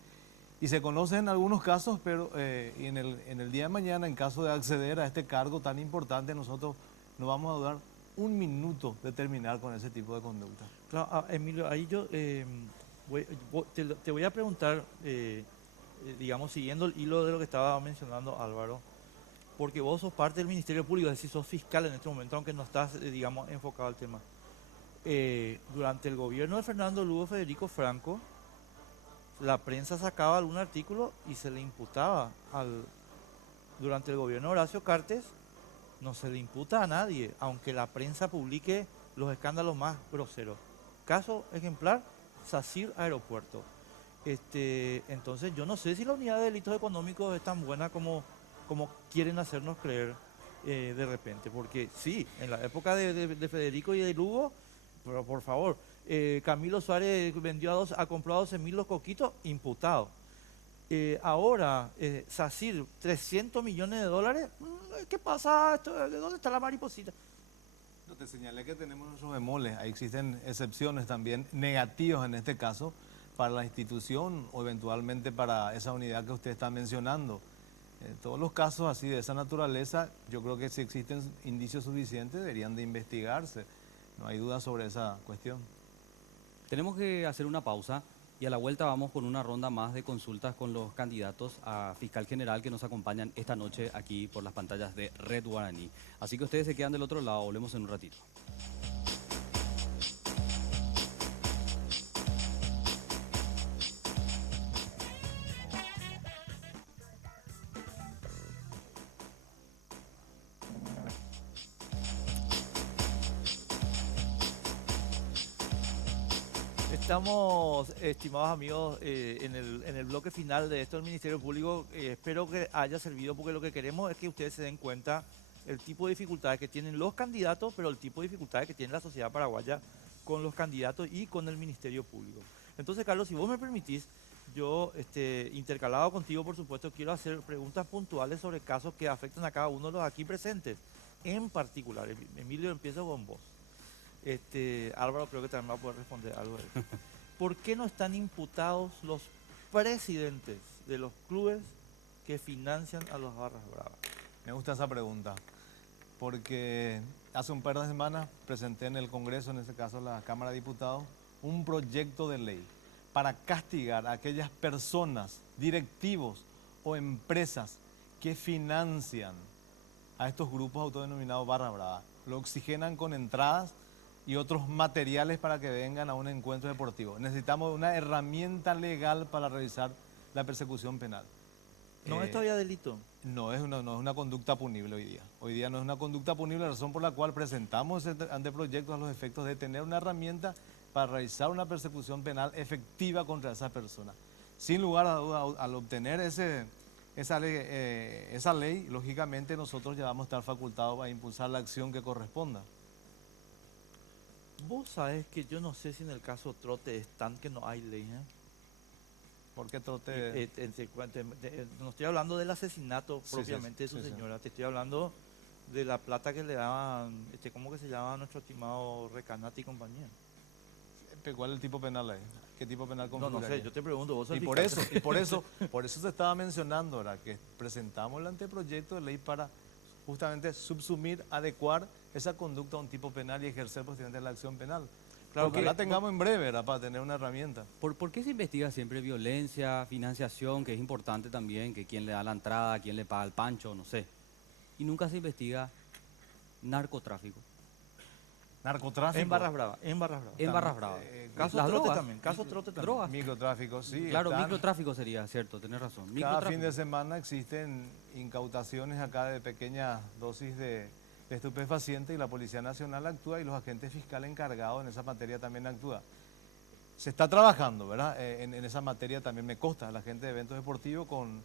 y se conocen en algunos casos, pero en el día de mañana, en caso de acceder a este cargo tan importante, nosotros no vamos a dudar un minuto de terminar con ese tipo de conducta. Claro, Emilio, ahí yo te voy a preguntar, digamos, siguiendo el hilo de lo que estaba mencionando Álvaro, porque vos sos parte del Ministerio Público, es decir, sos fiscal en este momento, aunque no estás, digamos, enfocado al tema. Durante el gobierno de Fernando Lugo Federico Franco, la prensa sacaba algún artículo y se le imputaba durante el gobierno de Horacio Cartes, no se le imputa a nadie, aunque la prensa publique los escándalos más groseros. Caso ejemplar, SACIR Aeropuerto. Entonces yo no sé si la unidad de delitos económicos es tan buena como quieren hacernos creer de repente, porque sí, en la época de Federico y de Lugo, pero por favor, Camilo Suárez compró a 12.000 los coquitos, imputado. Ahora, SACIR, 300 millones de dólares, ¿qué pasa? ¿De dónde está la mariposita? No, te señalé que tenemos nuestros bemoles, ahí existen excepciones también negativas en este caso para la institución o eventualmente para esa unidad que usted está mencionando. En todos los casos así de esa naturaleza, yo creo que si existen indicios suficientes deberían de investigarse, no hay duda sobre esa cuestión. Tenemos que hacer una pausa y a la vuelta vamos con una ronda más de consultas con los candidatos a fiscal general que nos acompañan esta noche aquí por las pantallas de Red Guaraní. Así que ustedes se quedan del otro lado, volvemos en un ratito. Estamos, estimados amigos, en el bloque final de esto del Ministerio Público. Espero que haya servido porque lo que queremos es que ustedes se den cuenta el tipo de dificultades que tienen los candidatos, pero el tipo de dificultades que tiene la sociedad paraguaya con los candidatos y con el Ministerio Público. Entonces, Carlos, si vos me permitís, yo, intercalado contigo, por supuesto, quiero hacer preguntas puntuales sobre casos que afectan a cada uno de los aquí presentes. En particular, Emilio, empiezo con vos. Álvaro creo que también va a poder responder algo de eso. ¿Por qué no están imputados los presidentes de los clubes que financian a los Barras Bravas? Me gusta esa pregunta. porque hace un par de semanas presenté en el Congreso, en este caso la Cámara de Diputados, un proyecto de ley para castigar a aquellas personas, directivos o empresas que financian a estos grupos autodenominados barra brava. Lo oxigenan con entradas y otros materiales para que vengan a un encuentro deportivo. Necesitamos una herramienta legal para realizar la persecución penal. ¿No es todavía delito? No es una conducta punible hoy día. Hoy día no es una conducta punible, la razón por la cual presentamos este anteproyecto a los efectos de tener una herramienta para realizar una persecución penal efectiva contra esa persona. Sin lugar a duda, al obtener esa ley, lógicamente nosotros ya vamos a estar facultados a impulsar la acción que corresponda. Vos sabés que yo no sé si en el caso Trote es tan que no hay ley, ¿eh? Porque Trote... No estoy hablando del asesinato propiamente de su señora, te estoy hablando de la plata que le daban, ¿cómo que se llama nuestro estimado Recanati y compañía? ¿Cuál es el tipo penal ahí? ¿Qué tipo penal configura? No sé, yo te pregunto, vos sos por eso se estaba mencionando ahora que presentamos el anteproyecto de ley para justamente subsumir, adecuar esa conducta a un tipo penal y ejercer posteriormente la acción penal. Claro, que la tengamos en breve, ¿verdad? Para tener una herramienta. ¿Por qué se investiga siempre violencia, financiación, que es importante también, que quién le da la entrada, quién le paga el pancho, no sé? Y nunca se investiga narcotráfico. Narcotráfico. En Barras Bravas. En Barras Bravas. Caso Trote también. Caso Trote también. Drogas. Microtráfico, sí. Claro, microtráfico sería, cierto, tenés razón. Cada fin de semana existen incautaciones acá de pequeñas dosis de estupefacientes y la Policía Nacional actúa y los agentes fiscales encargados en esa materia también actúan. Se está trabajando, ¿verdad? En esa materia también me consta, la gente de eventos deportivos con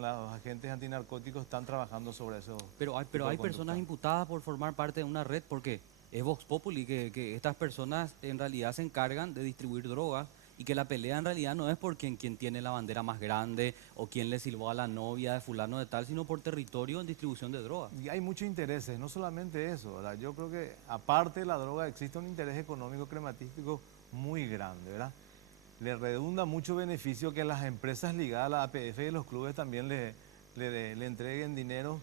los agentes antinarcóticos están trabajando sobre eso. Pero hay personas imputadas por formar parte de una red, ¿por qué? Es Vox Populi que estas personas en realidad se encargan de distribuir drogas y que la pelea en realidad no es por quien tiene la bandera más grande o quien le silbó a la novia de fulano de tal, sino por territorio en distribución de drogas. Y hay muchos intereses, no solamente eso, ¿verdad? Yo creo que aparte de la droga existe un interés económico crematístico muy grande, ¿verdad? Le redunda mucho beneficio que las empresas ligadas a la APF y los clubes también le entreguen dinero,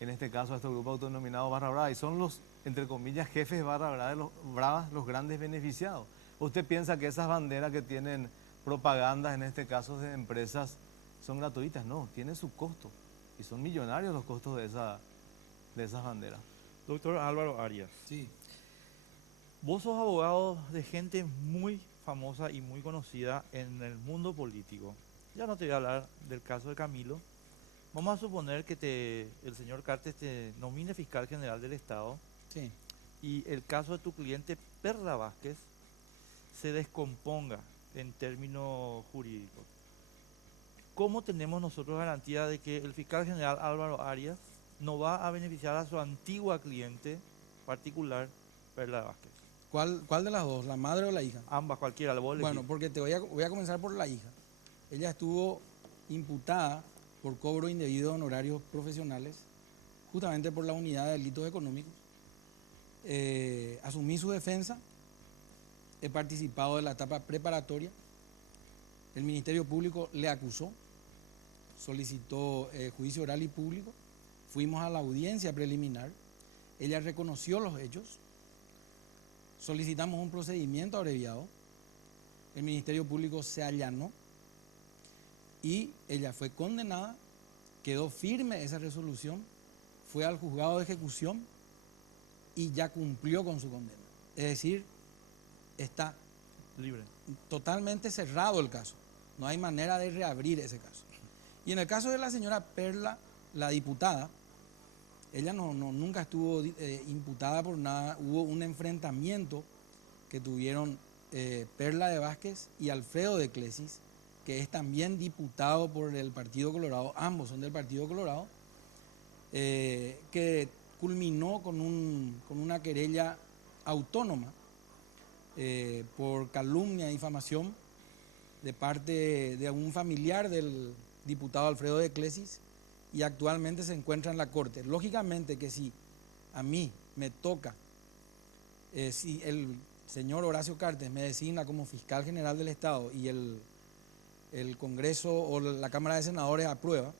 en este caso a estos grupos autodenominados barra brava, y son los, entre comillas, jefes barra bravas los grandes beneficiados. ¿Usted piensa que esas banderas que tienen propagandas, en este caso de empresas, son gratuitas? No, tienen su costo. Y son millonarios los costos de esas banderas. Doctor Álvaro Arias. Sí. Vos sos abogado de gente muy famosa y muy conocida en el mundo político. Ya no te voy a hablar del caso de Camilo. Vamos a suponer que el señor Cartes te nomine fiscal general del Estado. Sí. Y el caso de tu cliente Perla Vázquez se descomponga en términos jurídicos. ¿Cómo tenemos nosotros garantía de que el fiscal general Álvaro Arias no va a beneficiar a su antigua cliente particular, Perla Vázquez? ¿Cuál de las dos? ¿La madre o la hija? Ambas, cualquiera, vos elegís. Bueno, porque voy a comenzar por la hija. Ella estuvo imputada por cobro indebido de honorarios profesionales, justamente por la unidad de delitos económicos. Asumí su defensa. He participado de la etapa preparatoria. El Ministerio Público le acusó, solicitó juicio oral y público. Fuimos a la audiencia preliminar. Ella reconoció los hechos. Solicitamos un procedimiento abreviado. El Ministerio Público se allanó y ella fue condenada. Quedó firme esa resolución. Fue al juzgado de ejecución y ya cumplió con su condena. Es decir, está libre, totalmente cerrado el caso. No hay manera de reabrir ese caso. Y en el caso de la señora Perla, la diputada, ella nunca estuvo imputada por nada. Hubo un enfrentamiento que tuvieron Perla de Vázquez y Alfredo de Clesis, que es también diputado por el Partido Colorado, ambos son del Partido Colorado, que culminó con una querella autónoma por calumnia e difamación de parte de un familiar del diputado Alfredo de Clesis y actualmente se encuentra en la Corte. Lógicamente que si a mí me toca, si el señor Horacio Cartes me designa como fiscal general del Estado y el Congreso o la Cámara de Senadores aprueba,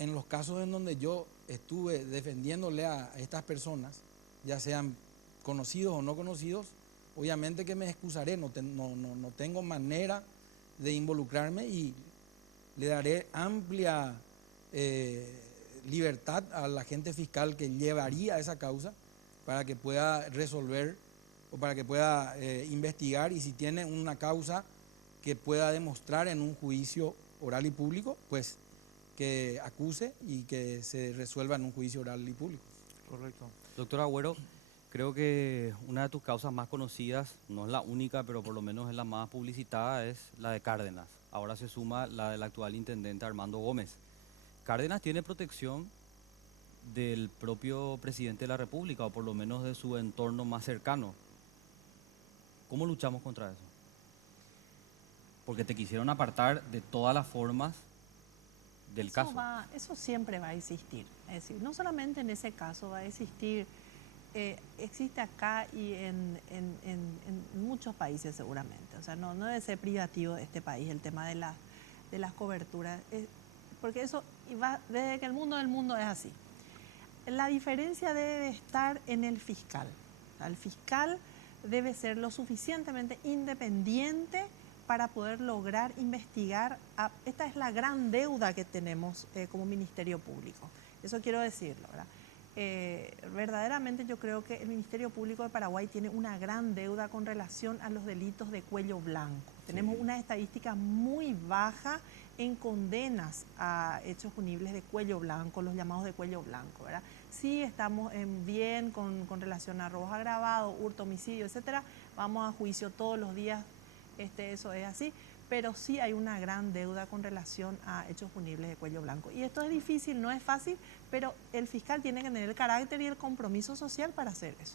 en los casos en donde yo estuve defendiéndole a estas personas, ya sean conocidos o no conocidos, obviamente que me excusaré, no tengo manera de involucrarme y le daré amplia libertad al agente fiscal que llevaría esa causa para que pueda resolver o para que pueda investigar, y si tiene una causa que pueda demostrar en un juicio oral y público, pues que acuse y que se resuelva en un juicio oral y público. Correcto. Doctor Agüero, creo que una de tus causas más conocidas, no es la única, pero por lo menos es la más publicitada, es la de Cárdenas. Ahora se suma la del actual intendente Armando Gómez. Cárdenas tiene protección del propio presidente de la República, o por lo menos de su entorno más cercano. ¿Cómo luchamos contra eso? Porque te quisieron apartar de todas las formas del caso. Eso siempre va a existir. Es decir, no solamente en ese caso va a existir, existe acá y en muchos países seguramente. O sea, no debe ser privativo de este país el tema de las coberturas, porque eso va desde que el mundo del mundo es así. La diferencia debe estar en el fiscal. El fiscal debe ser lo suficientemente independiente para poder lograr investigar. Esta es la gran deuda que tenemos como Ministerio Público. Eso quiero decirlo, ¿verdad? Verdaderamente yo creo que el Ministerio Público de Paraguay tiene una gran deuda con relación a los delitos de cuello blanco. Tenemos una estadística muy baja en condenas a hechos punibles de cuello blanco, los llamados de cuello blanco, ¿verdad? Sí estamos bien con relación a robos agravados, hurto, homicidio, etcétera. Vamos a juicio todos los días, eso es así, pero sí hay una gran deuda con relación a hechos punibles de cuello blanco. Y esto es difícil, no es fácil, pero el fiscal tiene que tener el carácter y el compromiso social para hacer eso.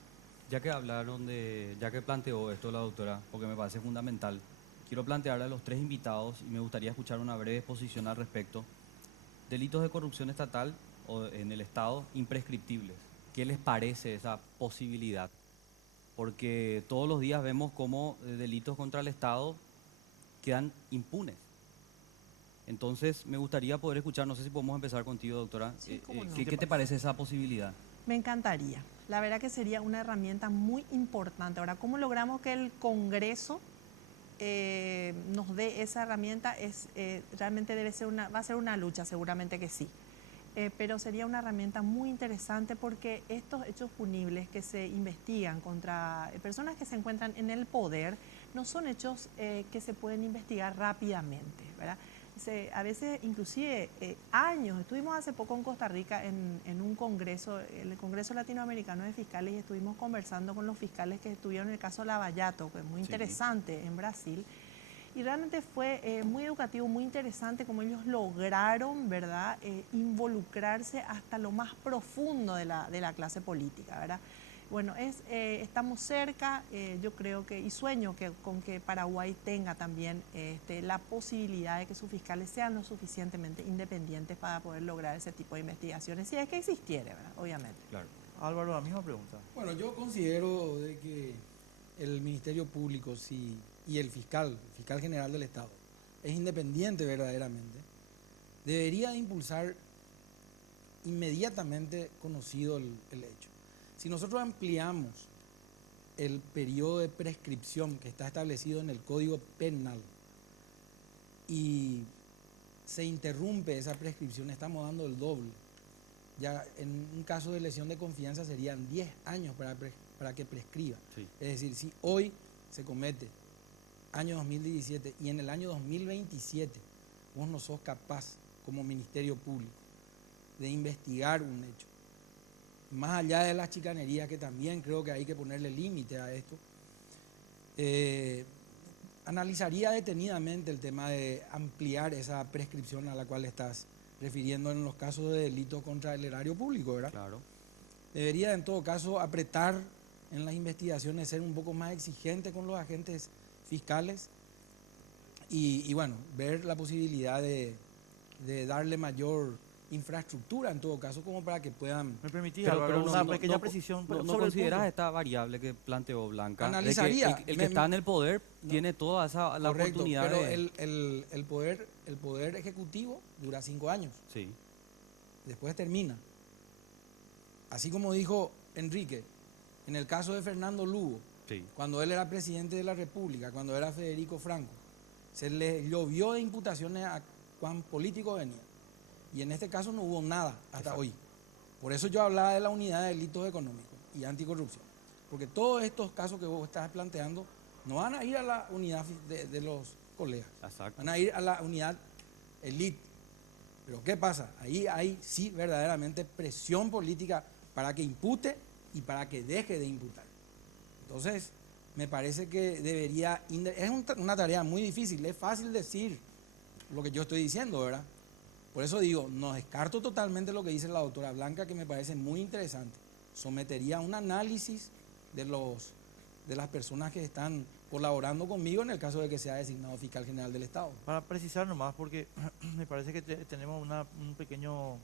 Ya que planteó esto la doctora, porque me parece fundamental, quiero plantearle a los tres invitados y me gustaría escuchar una breve exposición al respecto. Delitos de corrupción estatal o en el Estado imprescriptibles. ¿Qué les parece esa posibilidad? Porque todos los días vemos cómo delitos contra el Estado quedan impunes. Entonces, me gustaría poder escuchar, no sé si podemos empezar contigo, doctora. Sí, cómo no. ¿Qué te parece esa posibilidad? Me encantaría. La verdad que sería una herramienta muy importante. Ahora, ¿cómo logramos que el Congreso nos dé esa herramienta? Realmente va a ser una lucha, seguramente que sí. Pero sería una herramienta muy interesante porque estos hechos punibles que se investigan contra personas que se encuentran en el poder no son hechos que se pueden investigar rápidamente, ¿verdad? A veces inclusive años. Estuvimos hace poco en Costa Rica en un congreso, el Congreso Latinoamericano de Fiscales, y estuvimos conversando con los fiscales que estuvieron en el caso Lavallato, que es muy interesante, en Brasil. Y realmente fue muy educativo, muy interesante cómo ellos lograron, ¿verdad?, involucrarse hasta lo más profundo de la clase política, ¿verdad? Bueno, estamos cerca, yo creo que, y sueño con que Paraguay tenga también la posibilidad de que sus fiscales sean lo suficientemente independientes para poder lograr ese tipo de investigaciones, si es que existiera, ¿verdad?, obviamente. Claro. Álvaro, la misma pregunta. Bueno, yo considero de que el Ministerio Público y el fiscal general del Estado es independiente verdaderamente, debería impulsar inmediatamente conocido el hecho. Si nosotros ampliamos el periodo de prescripción que está establecido en el Código Penal y se interrumpe esa prescripción, estamos dando el doble. Ya en un caso de lesión de confianza serían 10 años para que prescriba. Sí. Es decir, si hoy se comete año 2017 y en el año 2027 vos no sos capaz como Ministerio Público de investigar un hecho, más allá de las chicanerías, que también creo que hay que ponerle límite a esto, analizaría detenidamente el tema de ampliar esa prescripción a la cual estás refiriendo en los casos de delitos contra el erario público, ¿verdad? Claro. Debería en todo caso apretar en las investigaciones, ser un poco más exigente con los agentes fiscales y bueno, ver la posibilidad de darle mayor infraestructura en todo caso como para que puedan... ¿Me permitís, Pero Álvaro, una no, pequeña no, precisión ¿No sobre el consideras punto? esta variable que planteó Blanca? Analizaría. De que el que está en el poder tiene toda la Correcto, oportunidad pero de... el poder ejecutivo dura 5 años. Sí. después termina. Así como dijo Enrique, en el caso de Fernando Lugo, Sí. cuando él era presidente de la República, cuando era Federico Franco, se le llovió de imputaciones a cuán político venía. Y en este caso no hubo nada hasta hoy. Por eso yo hablaba de la unidad de delitos económicos y anticorrupción. Porque todos estos casos que vos estás planteando no van a ir a la unidad de los colegas, Exacto. van a ir a la unidad elite. Pero ¿qué pasa? Ahí hay sí verdaderamente presión política para que impute y para que deje de imputar. Entonces, me parece que debería, es una tarea muy difícil, es fácil decir lo que yo estoy diciendo, ¿verdad? Por eso digo, no descarto totalmente lo que dice la doctora Blanca, que me parece muy interesante. Sometería a un análisis de las personas que están colaborando conmigo en el caso de que sea designado fiscal general del Estado. Para precisar nomás, porque me parece que tenemos un pequeño...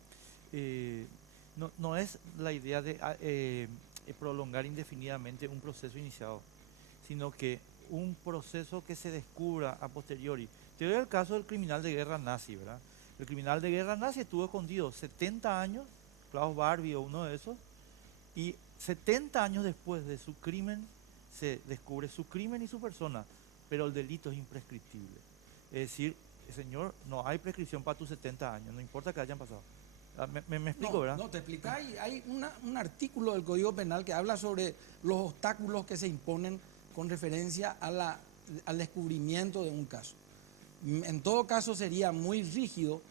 no es la idea de prolongar indefinidamente un proceso iniciado, sino que un proceso que se descubra a posteriori. Te doy el caso del criminal de guerra nazi, ¿verdad? El criminal de guerra nazi estuvo escondido 70 años, Klaus Barbie o uno de esos, y 70 años después de su crimen se descubre su crimen y su persona, pero el delito es imprescriptible. Es decir, señor, no hay prescripción para tus 70 años, no importa que hayan pasado. Me explico, ¿verdad? No, te explica, hay un artículo del Código Penal que habla sobre los obstáculos que se imponen con referencia al descubrimiento de un caso. En todo caso sería muy rígido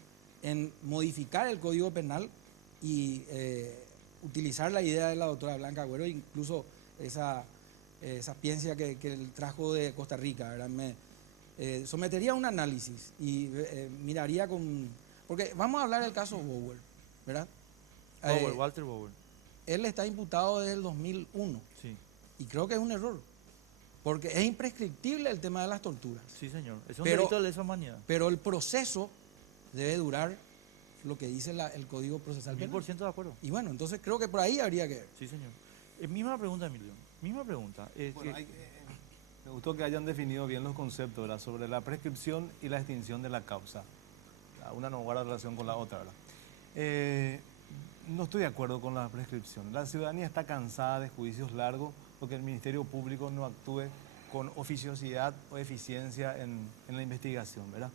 en modificar el Código Penal y utilizar la idea de la doctora Blanca Agüero, incluso esa sapiencia que él trajo de Costa Rica, ¿verdad? Sometería a un análisis y miraría con... Porque vamos a hablar del caso Bauer, ¿verdad? Walter Bauer. Él está imputado desde el 2001 Sí, y creo que es un error, porque es imprescriptible el tema de las torturas. sí, señor. Es un delito de lesa humanidad. Pero el proceso debe durar lo que dice el Código Procesal Penal. 1000% de acuerdo. Y bueno, entonces creo que por ahí habría que ver. Sí, señor. Misma pregunta, Emilio. Misma pregunta. Bueno, me gustó que hayan definido bien los conceptos, ¿verdad? Sobre la prescripción y la extinción de la causa. Una no guarda relación con la otra, ¿verdad? No estoy de acuerdo con la prescripción. La ciudadanía está cansada de juicios largos porque el Ministerio Público no actúe con oficiosidad o eficiencia en la investigación, ¿verdad?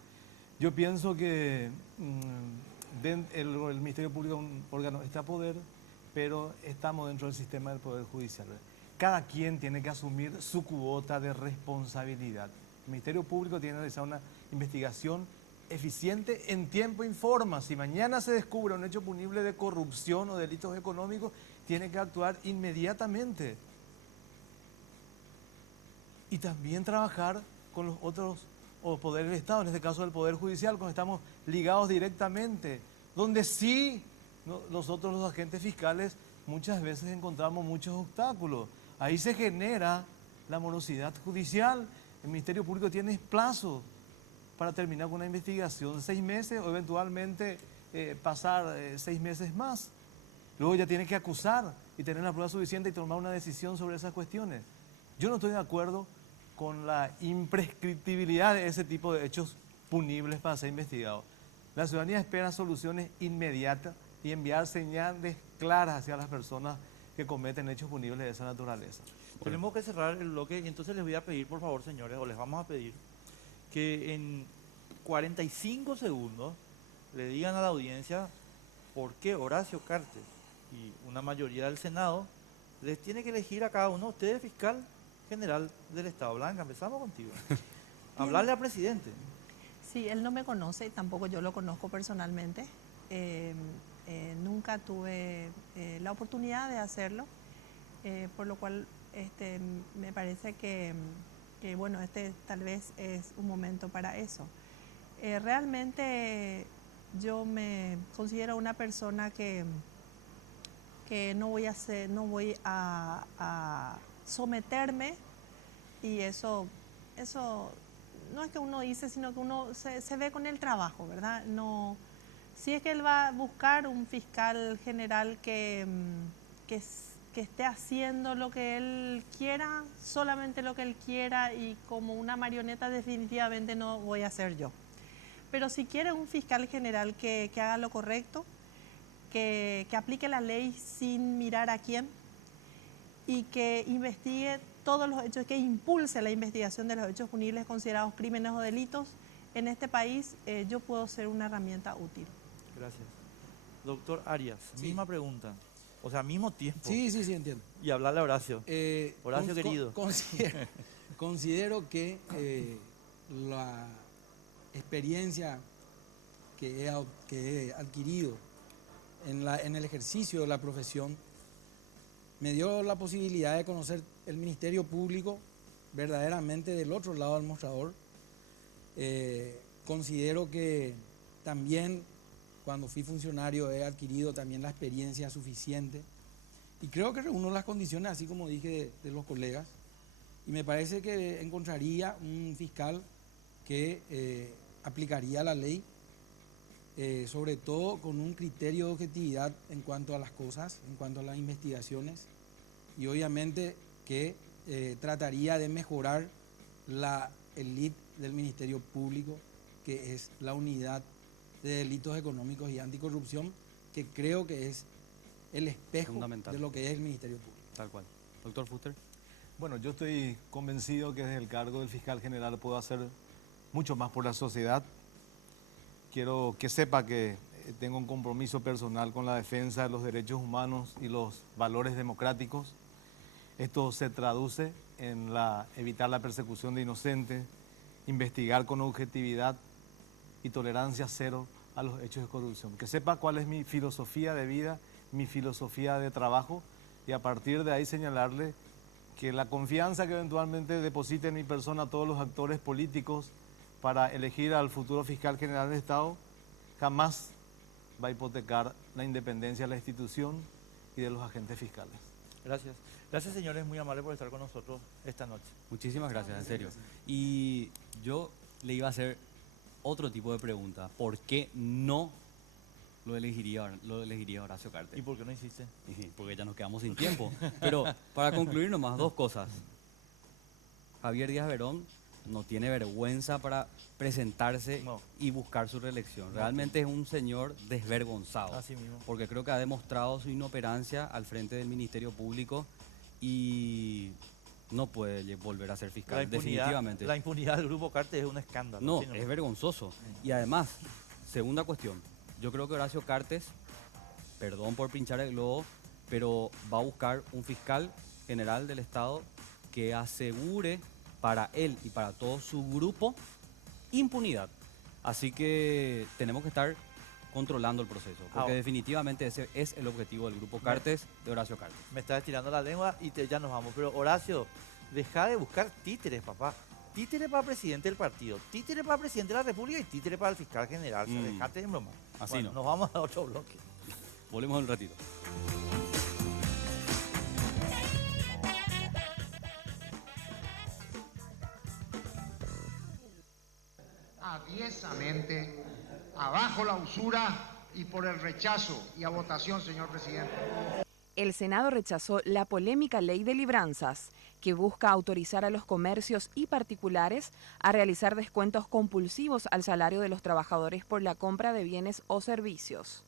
Yo pienso que el Ministerio Público es un órgano extrapoder, pero estamos dentro del sistema del Poder Judicial, ¿verdad? Cada quien tiene que asumir su cuota de responsabilidad. El Ministerio Público tiene que realizar una investigación eficiente en tiempo y forma. Si mañana se descubre un hecho punible de corrupción o delitos económicos, tiene que actuar inmediatamente. Y también trabajar con los otros poderes del Estado, en este caso el Poder Judicial, cuando estamos ligados directamente, donde sí nosotros los agentes fiscales muchas veces encontramos muchos obstáculos. Ahí se genera la morosidad judicial. El Ministerio Público tiene plazos para terminar con una investigación, 6 meses o eventualmente pasar 6 meses más. Luego ya tiene que acusar y tener la prueba suficiente y tomar una decisión sobre esas cuestiones. Yo no estoy de acuerdo con la imprescriptibilidad de ese tipo de hechos punibles para ser investigados. La ciudadanía espera soluciones inmediatas y enviar señales claras hacia las personas que cometen hechos punibles de esa naturaleza. Tenemos que cerrar el bloque y entonces les voy a pedir, por favor, señores, o les vamos a pedir que en 45 segundos le digan a la audiencia por qué Horacio Cartes y una mayoría del Senado les tiene que elegir a cada uno de ustedes fiscal general del Estado. Blanca, empezamos contigo. Hablarle al presidente. Sí, él no me conoce, tampoco yo lo conozco personalmente. Nunca tuve la oportunidad de hacerlo, por lo cual me parece que bueno, tal vez es un momento para eso. Realmente yo me considero una persona que no voy a someterme, y eso no es que uno dice, sino que uno se ve con el trabajo, ¿verdad? No, si es que él va a buscar un fiscal general que esté haciendo lo que él quiera, solamente lo que él quiera, y como una marioneta, definitivamente no voy a ser yo. Pero si quiere un fiscal general que haga lo correcto, que aplique la ley sin mirar a quién y que investigue todos los hechos, que impulse la investigación de los hechos punibles considerados crímenes o delitos. En este país yo puedo ser una herramienta útil. Gracias. Doctor Arias, Sí. misma pregunta. O sea, mismo tiempo. Sí, entiendo. Y hablarle a Horacio. Horacio querido. Considero que la experiencia que he adquirido en el ejercicio de la profesión me dio la posibilidad de conocer el Ministerio Público verdaderamente del otro lado del mostrador. Considero que también cuando fui funcionario he adquirido también la experiencia suficiente y creo que reúno las condiciones, así como dije, de los colegas, y me parece que encontraría un fiscal que aplicaría la ley, sobre todo con un criterio de objetividad en cuanto a las cosas, en cuanto a las investigaciones, y obviamente que trataría de mejorar la elite del Ministerio Público, que es la unidad de delitos económicos y anticorrupción, que creo que es el espejo Fundamental. de lo que es el Ministerio Público. Tal cual. Doctor Fuster. Bueno, yo estoy convencido que desde el cargo del fiscal general puedo hacer mucho más por la sociedad. Quiero que sepa que tengo un compromiso personal con la defensa de los derechos humanos y los valores democráticos. Esto se traduce en evitar la persecución de inocentes, investigar con objetividad y tolerancia cero a los hechos de corrupción. Que sepa cuál es mi filosofía de vida, mi filosofía de trabajo, y a partir de ahí señalarle que la confianza que eventualmente deposite en mi persona todos los actores políticos para elegir al futuro fiscal general del Estado jamás va a hipotecar la independencia de la institución y de los agentes fiscales. Gracias. Gracias, señores, muy amables por estar con nosotros esta noche. Muchísimas gracias, en serio. Y yo le iba a hacer otro tipo de pregunta. ¿Por qué no lo elegiría Horacio Cartes? ¿Y por qué no hiciste? Porque ya nos quedamos sin tiempo. Pero para concluir nomás, dos cosas. Javier Díaz Verón no tiene vergüenza para presentarse No. y buscar su reelección. Realmente es un señor desvergonzado. Así mismo. Porque creo que ha demostrado su inoperancia al frente del Ministerio Público y no puede volver a ser fiscal, definitivamente. La impunidad del Grupo Cartes es un escándalo. No, ¿sí, es vergonzoso. Y además, segunda cuestión, yo creo que Horacio Cartes, perdón por pinchar el globo, pero va a buscar un fiscal general del Estado que asegure para él y para todo su grupo impunidad. Así que tenemos que estar controlando el proceso, porque definitivamente ese es el objetivo del Grupo Cartes, de Horacio Cartes. Me estás estirando la lengua y ya nos vamos. Pero Horacio, deja de buscar títeres, papá. Títere para presidente del partido, títere para presidente de la República y títere para el fiscal general. O sea, dejate de broma. Así Bueno, no. nos vamos a otro bloque. Volvemos en un ratito. Aviesamente, abajo la usura y por el rechazo y a votación, señor presidente. El Senado rechazó la polémica ley de libranzas, que busca autorizar a los comercios y particulares a realizar descuentos compulsivos al salario de los trabajadores por la compra de bienes o servicios.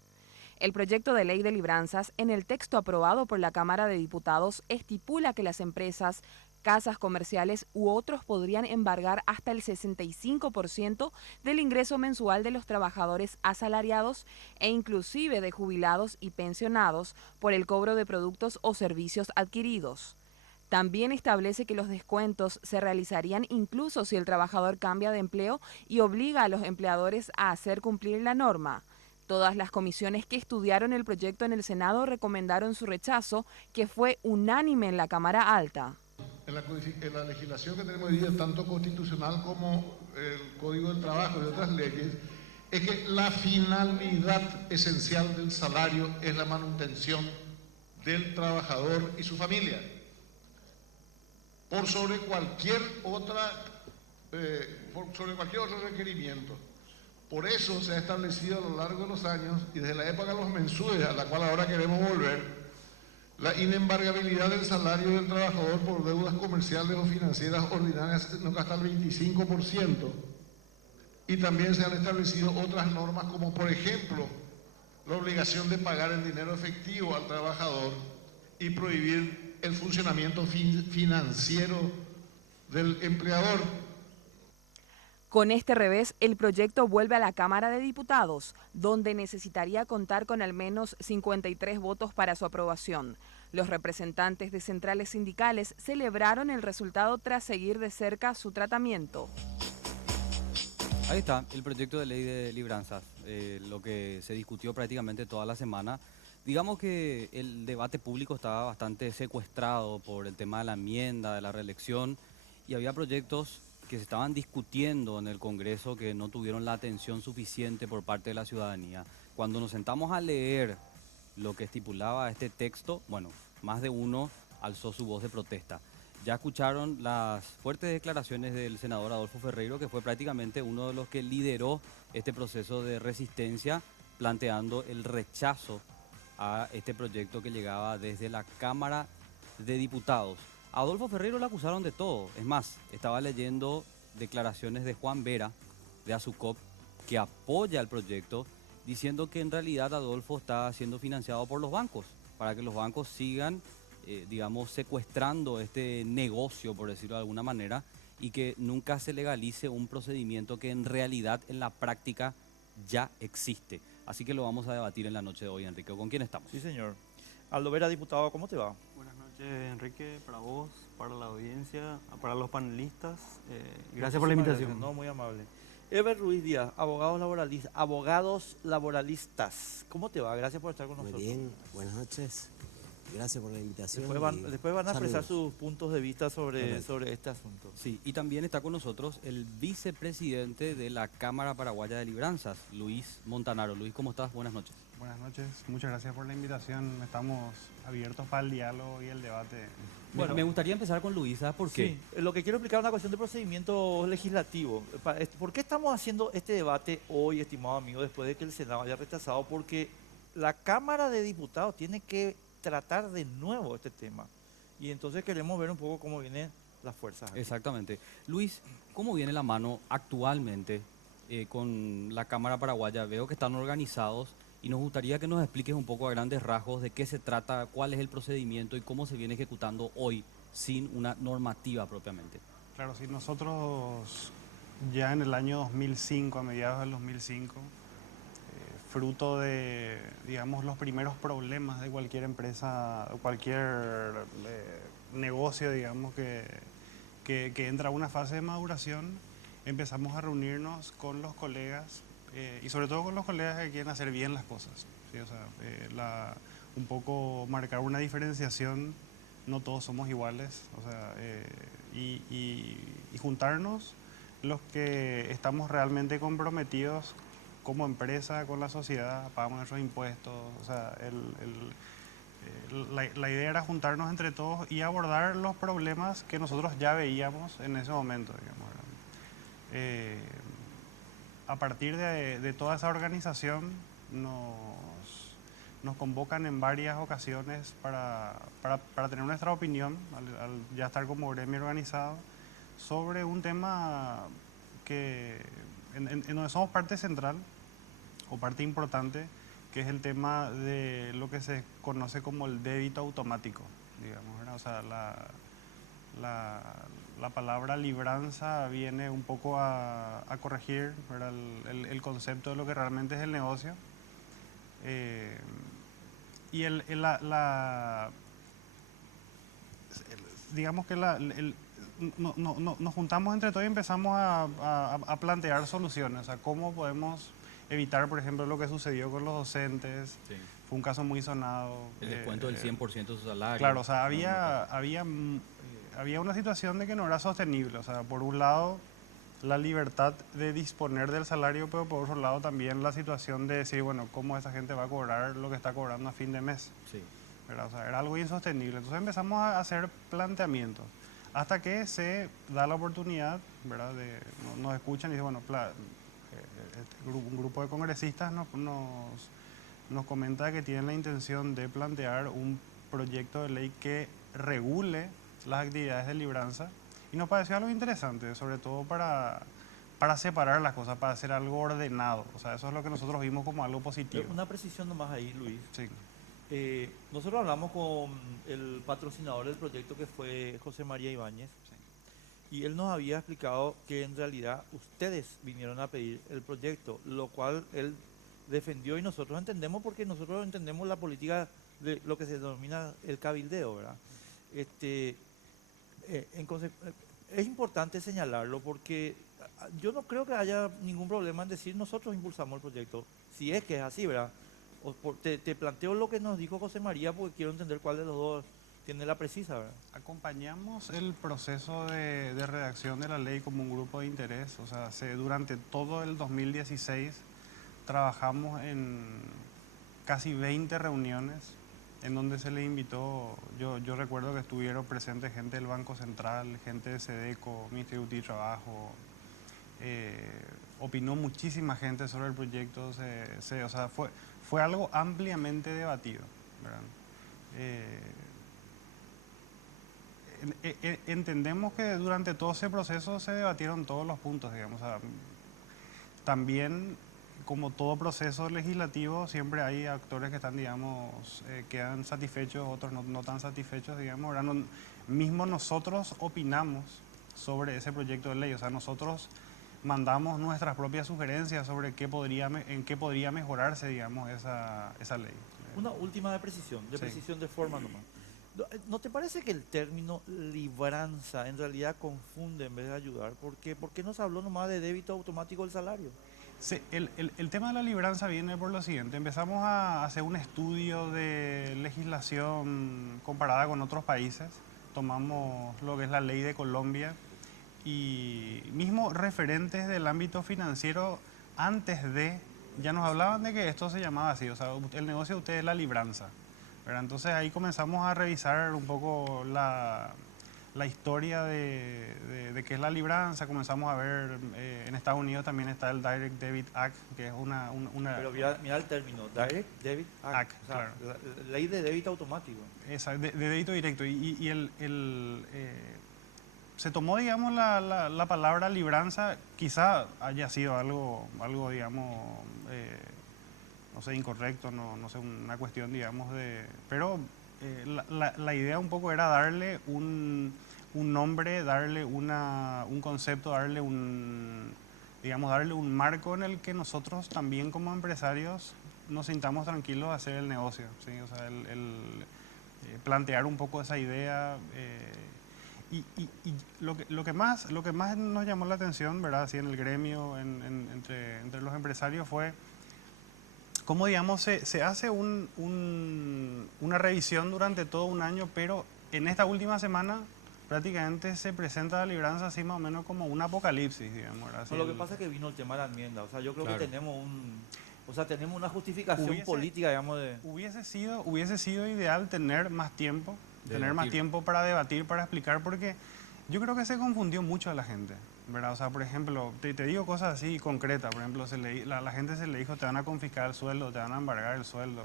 El proyecto de ley de libranzas, en el texto aprobado por la Cámara de Diputados, estipula que las empresas, casas comerciales u otros podrían embargar hasta el 65% del ingreso mensual de los trabajadores asalariados e inclusive de jubilados y pensionados por el cobro de productos o servicios adquiridos. También establece que los descuentos se realizarían incluso si el trabajador cambia de empleo y obliga a los empleadores a hacer cumplir la norma. Todas las comisiones que estudiaron el proyecto en el Senado recomendaron su rechazo, que fue unánime en la Cámara Alta. En la legislación que tenemos hoy día, tanto constitucional como el Código del Trabajo y otras leyes, es que la finalidad esencial del salario es la manutención del trabajador y su familia, por sobre cualquier otro requerimiento. Por eso se ha establecido a lo largo de los años y desde la época de los mensudes, a la cual ahora queremos volver, la inembargabilidad del salario del trabajador por deudas comerciales o financieras ordinarias no hasta el 25%. Y también se han establecido otras normas como por ejemplo la obligación de pagar el dinero efectivo al trabajador y prohibir el funcionamiento financiero del empleador. Con este revés, el proyecto vuelve a la Cámara de Diputados, donde necesitaría contar con al menos 53 votos para su aprobación. Los representantes de centrales sindicales celebraron el resultado tras seguir de cerca su tratamiento. Ahí está, el proyecto de ley de libranzas, lo que se discutió prácticamente toda la semana. Digamos que el debate público estaba bastante secuestrado por el tema de la enmienda, de la reelección, y había proyectos que se estaban discutiendo en el Congreso que no tuvieron la atención suficiente por parte de la ciudadanía. Cuando nos sentamos a leer lo que estipulaba este texto, bueno, más de uno alzó su voz de protesta. Ya escucharon las fuertes declaraciones del senador Adolfo Ferreiro, que fue prácticamente uno de los que lideró este proceso de resistencia, planteando el rechazo a este proyecto que llegaba desde la Cámara de Diputados. A Adolfo Ferreiro le acusaron de todo. Es más, estaba leyendo declaraciones de Juan Vera, de Azucop, que apoya el proyecto, diciendo que en realidad Adolfo está siendo financiado por los bancos, para que los bancos sigan, digamos, secuestrando este negocio, por decirlo de alguna manera, y que nunca se legalice un procedimiento que en realidad, en la práctica, ya existe. Así que lo vamos a debatir en la noche de hoy, Enrique. ¿Con quién estamos? Sí, señor. Aldo Vera, diputado, ¿cómo te va? Buenas noches, Enrique, para vos, para la audiencia, para los panelistas. Gracias por la invitación. Gracias, no, muy amable. Ever Ruiz Díaz, abogados laboralistas. ¿Cómo te va? Gracias por estar con nosotros. Muy bien, buenas noches. Gracias por la invitación. Después van a expresar saludos. sus puntos de vista sobre este asunto. Sí, y también está con nosotros el vicepresidente de la Cámara Paraguaya de Libranzas, Luis Montanaro. Luis, ¿cómo estás? Buenas noches. Buenas noches, muchas gracias por la invitación. Estamos abiertos para el diálogo y el debate. Bueno, me gustaría empezar con Luis, ¿sabes por qué? Sí, lo que quiero explicar es una cuestión de procedimiento legislativo. ¿Por qué estamos haciendo este debate hoy, estimado amigo, después de que el Senado haya rechazado? Porque la Cámara de Diputados tiene que tratar de nuevo este tema. Y entonces queremos ver un poco cómo vienen las fuerzas aquí. Exactamente. Luis, ¿cómo viene la mano actualmente con la Cámara Paraguaya? Veo que están organizados y nos gustaría que nos expliques un poco a grandes rasgos de qué se trata, cuál es el procedimiento y cómo se viene ejecutando hoy sin una normativa propiamente. Claro, sí, nosotros ya en el año 2005, a mediados del 2005, fruto de, digamos, los primeros problemas de cualquier empresa, cualquier negocio, digamos, que entra a una fase de maduración, empezamos a reunirnos con los colegas y sobre todo con los colegas que quieren hacer bien las cosas. ¿Sí? O sea, un poco marcar una diferenciación, no todos somos iguales, o sea, y juntarnos los que estamos realmente comprometidos como empresa con la sociedad, pagamos nuestros impuestos, o sea, la idea era juntarnos entre todos y abordar los problemas que nosotros ya veíamos en ese momento, digamos. A partir de toda esa organización nos convocan en varias ocasiones para tener nuestra opinión, al ya estar como gremio organizado, sobre un tema que en donde somos parte central o parte importante, que es el tema de lo que se conoce como el débito automático, digamos, ¿verdad? O sea, la palabra libranza viene un poco a corregir, ¿verdad? El concepto de lo que realmente es el negocio. Y digamos que nos juntamos entre todos y empezamos a plantear soluciones, o sea, cómo podemos evitar, por ejemplo, lo que sucedió con los docentes. Sí. Fue un caso muy sonado. El descuento del 100% de su salario. Claro, o sea, había una situación de que no era sostenible. O sea, por un lado, la libertad de disponer del salario, pero por otro lado también la situación de decir, bueno, ¿cómo esa gente va a cobrar lo que está cobrando a fin de mes? Sí. ¿Verdad? O sea, era algo insostenible. Entonces empezamos a hacer planteamientos. Hasta que se da la oportunidad, ¿verdad? Nos escuchan y dicen, bueno, un grupo de congresistas nos comenta que tienen la intención de plantear un proyecto de ley que regule las actividades de libranza y nos pareció algo interesante, sobre todo para para separar las cosas, para hacer algo ordenado. O sea, eso es lo que nosotros vimos como algo positivo. Una precisión nomás ahí, Luis. Sí. Nosotros hablamos con el patrocinador del proyecto, que fue José María Ibáñez, y él nos había explicado que en realidad ustedes vinieron a pedir el proyecto, lo cual él defendió y nosotros entendemos, porque nosotros entendemos la política de lo que se denomina el cabildeo, ¿verdad? Es importante señalarlo, porque yo no creo que haya ningún problema en decir nosotros impulsamos el proyecto, si es que es así, ¿verdad? Te planteo lo que nos dijo José María, porque quiero entender cuál de los dos tiene la precisa, ¿verdad? Acompañamos el proceso de redacción de la ley como un grupo de interés. O sea, durante todo el 2016 trabajamos en casi 20 reuniones en donde se le invitó. Yo recuerdo que estuvieron presentes gente del Banco Central, gente de SEDECO, Ministerio de Trabajo. Opinó muchísima gente sobre el proyecto. O sea, fue algo ampliamente debatido, ¿verdad? Entendemos que durante todo ese proceso se debatieron todos los puntos, digamos. O sea, también, como todo proceso legislativo, siempre hay actores que están, digamos, quedan satisfechos, otros no tan satisfechos, digamos. Mismo nosotros opinamos sobre ese proyecto de ley. O sea, nosotros mandamos nuestras propias sugerencias sobre en qué podría mejorarse, digamos, esa ley. Una última de precisión de forma nomás. ¿No te parece que el término libranza en realidad confunde en vez de ayudar? ¿Por qué nos habló nomás de débito automático del salario? Sí, el tema de la libranza viene por lo siguiente. Empezamos a hacer un estudio de legislación comparada con otros países. Tomamos lo que es la ley de Colombia y mismo referentes del ámbito financiero ya nos hablaban de que esto se llamaba así. O sea, el negocio de ustedes es la libranza. Entonces ahí comenzamos a revisar un poco la historia de qué es la libranza. Comenzamos a ver, en Estados Unidos también está el Direct Debit Act, que es una... Pero mira el término, Direct Debit Act, o sea, claro. La ley de débito automático. Exacto, de débito directo. Se tomó, digamos, la palabra libranza, quizá haya sido algo digamos... no sé, incorrecto, no sé, una cuestión, digamos, pero la idea un poco era darle un nombre, darle un concepto, darle un marco en el que nosotros también como empresarios nos sintamos tranquilos de hacer el negocio, ¿sí? O sea, plantear un poco esa idea. Y lo que más nos llamó la atención, ¿verdad? Así en el gremio, entre los empresarios, fue cómo, digamos, se hace una revisión durante todo un año, pero en esta última semana prácticamente se presenta la libranza así más o menos como un apocalipsis, digamos. No, lo que pasa es que vino el tema de la enmienda. O sea, yo creo que tenemos una justificación política, digamos, de... Hubiese sido ideal tener más tiempo, para debatir, para explicar, porque yo creo que se confundió mucho a la gente, ¿verdad? O sea, por ejemplo, te digo cosas así concretas. Por ejemplo, la gente se le dijo, te van a confiscar el sueldo, te van a embargar el sueldo.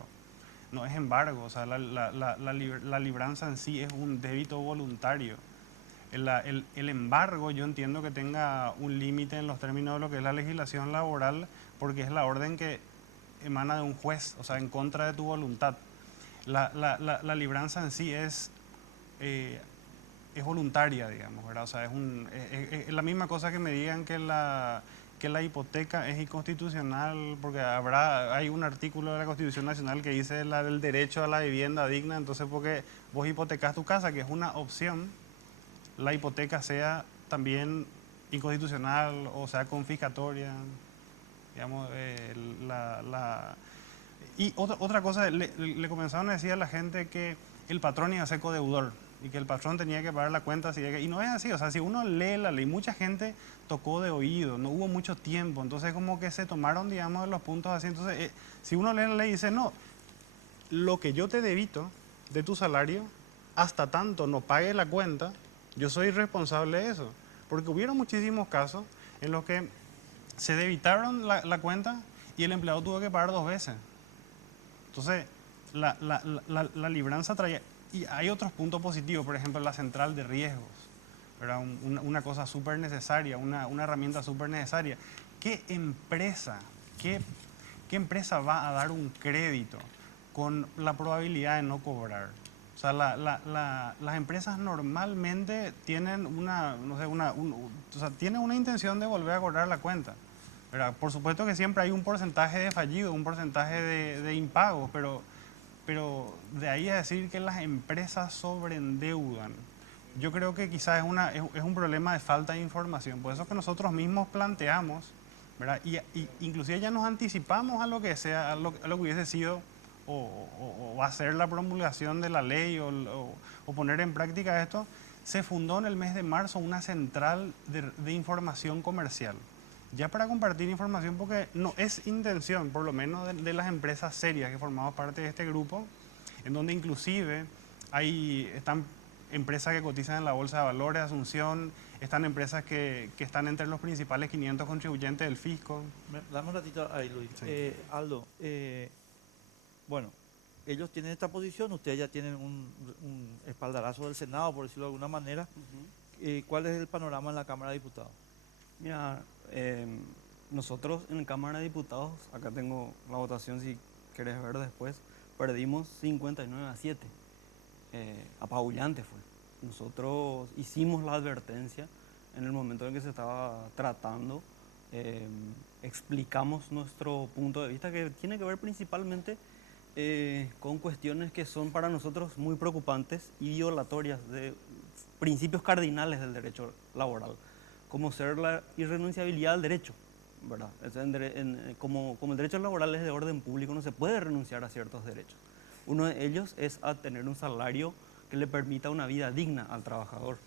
No es embargo, o sea, la libranza en sí es un débito voluntario. El embargo, yo entiendo que tenga un límite en los términos de lo que es la legislación laboral, porque es la orden que emana de un juez, o sea, en contra de tu voluntad. La libranza en sí es voluntaria, digamos, ¿verdad? O sea, es la misma cosa que me digan que la hipoteca es inconstitucional, porque hay un artículo de la Constitución Nacional que dice el derecho a la vivienda digna. Entonces, porque vos hipotecás tu casa, que es una opción, la hipoteca sea también inconstitucional o sea confiscatoria, digamos. Y otra cosa, le comenzaron a decir a la gente que el patrón iba a ser codeudor y que el patrón tenía que pagar la cuenta. Y no es así. O sea, si uno lee la ley, mucha gente tocó de oído, no hubo mucho tiempo, entonces como que se tomaron, digamos, los puntos así. Entonces, si uno lee la ley y dice, no, lo que yo te debito de tu salario, hasta tanto no pague la cuenta, yo soy responsable de eso. Porque hubieron muchísimos casos en los que se debitaron la cuenta y el empleado tuvo que pagar 2 veces. Entonces, la libranza traía... Y hay otros puntos positivos, por ejemplo, la central de riesgos, ¿verdad? Una cosa súper necesaria, una herramienta súper necesaria. ¿Qué empresa va a dar un crédito con la probabilidad de no cobrar? O sea, las empresas normalmente tienen tienen una intención de volver a cobrar la cuenta, ¿verdad? Por supuesto que siempre hay un porcentaje de fallido, un porcentaje de impagos, pero de ahí a decir que las empresas sobreendeudan, yo creo que quizás es un problema de falta de información. Por eso es que nosotros mismos planteamos, ¿verdad? Y inclusive ya nos anticipamos a lo que sea, a lo que hubiese sido o hacer la promulgación de la ley o poner en práctica esto. Se fundó en el mes de marzo una central de información comercial, ya para compartir información, porque no es intención, por lo menos de las empresas serias que formamos parte de este grupo, en donde inclusive están empresas que cotizan en la Bolsa de Valores de Asunción, están empresas que están entre los principales 500 contribuyentes del fisco. Dame un ratito ahí, Luis. Sí. Aldo, bueno, ellos tienen esta posición, ustedes ya tienen un espaldarazo del Senado, por decirlo de alguna manera. ¿Cuál es el panorama en la Cámara de Diputados? Mira, nosotros en Cámara de Diputados, acá tengo la votación si querés ver después, perdimos 59-7. Apabullante fue. Nosotros hicimos la advertencia en el momento en que se estaba tratando, explicamos nuestro punto de vista, que tiene que ver principalmente con cuestiones que son para nosotros muy preocupantes y violatorias de principios cardinales del derecho laboral, como ser la irrenunciabilidad del derecho, ¿verdad? Como el derecho laboral es de orden público, no se puede renunciar a ciertos derechos. Uno de ellos es a tener un salario que le permita una vida digna al trabajador.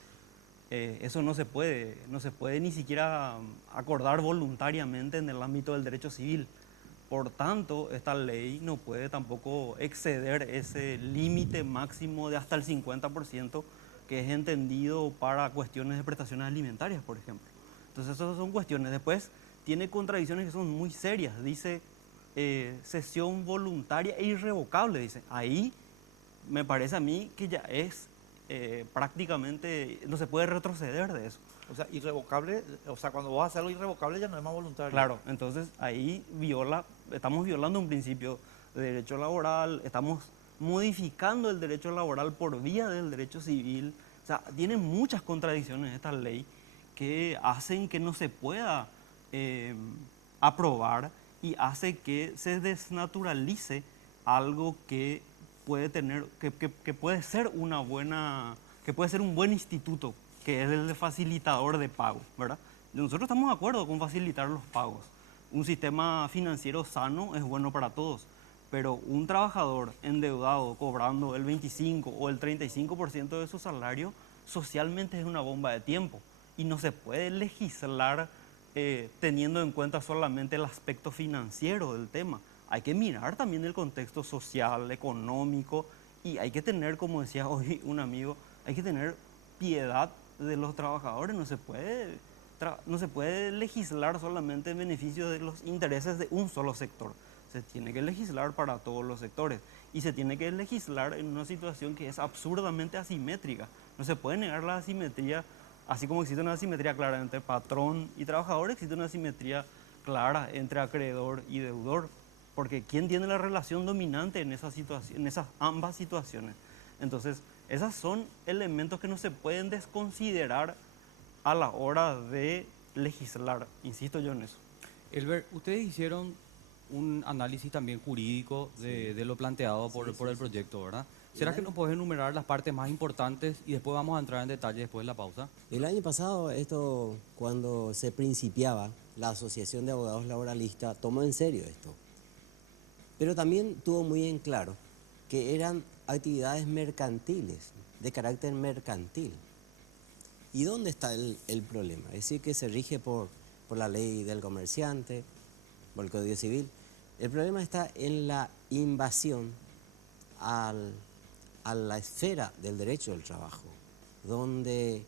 Eso no se puede ni siquiera acordar voluntariamente en el ámbito del derecho civil. Por tanto, esta ley no puede tampoco exceder ese límite máximo de hasta el 50% que es entendido para cuestiones de prestaciones alimentarias, por ejemplo. Entonces, esas son cuestiones. Después, tiene contradicciones que son muy serias. Dice cesión voluntaria e irrevocable, dice. Ahí me parece a mí que ya es prácticamente, no se puede retroceder de eso. O sea, irrevocable, o sea, cuando vos haces algo irrevocable ya no es más voluntario. Claro, entonces ahí estamos violando un principio de derecho laboral, estamos modificando el derecho laboral por vía del derecho civil. O sea, tiene muchas contradicciones esta ley que hacen que no se pueda aprobar y hace que se desnaturalice algo que puede tener, que puede ser una buena, que puede ser un buen instituto, que es el de facilitador de pago, ¿verdad? Nosotros estamos de acuerdo con facilitar los pagos. Un sistema financiero sano es bueno para todos, pero un trabajador endeudado cobrando el 25 o el 35% de su salario, socialmente es una bomba de tiempo y no se puede legislar teniendo en cuenta solamente el aspecto financiero del tema. Hay que mirar también el contexto social, económico, y hay que tener, como decía hoy un amigo, hay que tener piedad de los trabajadores. No se puede legislar solamente en beneficio de los intereses de un solo sector. Se tiene que legislar para todos los sectores y se tiene que legislar en una situación que es absurdamente asimétrica. No se puede negar la asimetría, así como existe una asimetría clara entre patrón y trabajador, existe una asimetría clara entre acreedor y deudor, porque ¿quién tiene la relación dominante en esas ambas situaciones? Entonces, esos son elementos que no se pueden desconsiderar a la hora de legislar, insisto yo en eso. Elber, ustedes hicieron un análisis también jurídico de lo planteado por el proyecto, ¿verdad? ¿Será que nos puedes enumerar las partes más importantes y después vamos a entrar en detalle después de la pausa? El año pasado, cuando se principiaba, la Asociación de Abogados Laboralistas tomó en serio esto. Pero también tuvo muy en claro que eran actividades mercantiles, de carácter mercantil. ¿Y dónde está el problema? Es decir, que se rige por la ley del comerciante, por el Código Civil. El problema está en la invasión a la esfera del derecho del trabajo, donde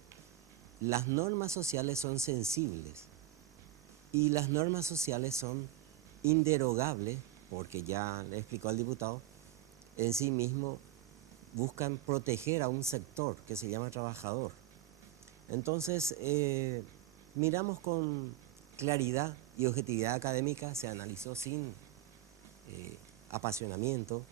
las normas sociales son sensibles y las normas sociales son inderogables, porque ya le explicó al diputado, en sí mismo buscan proteger a un sector que se llama trabajador. Entonces, miramos con claridad y objetividad académica, se analizó sin apasionamiento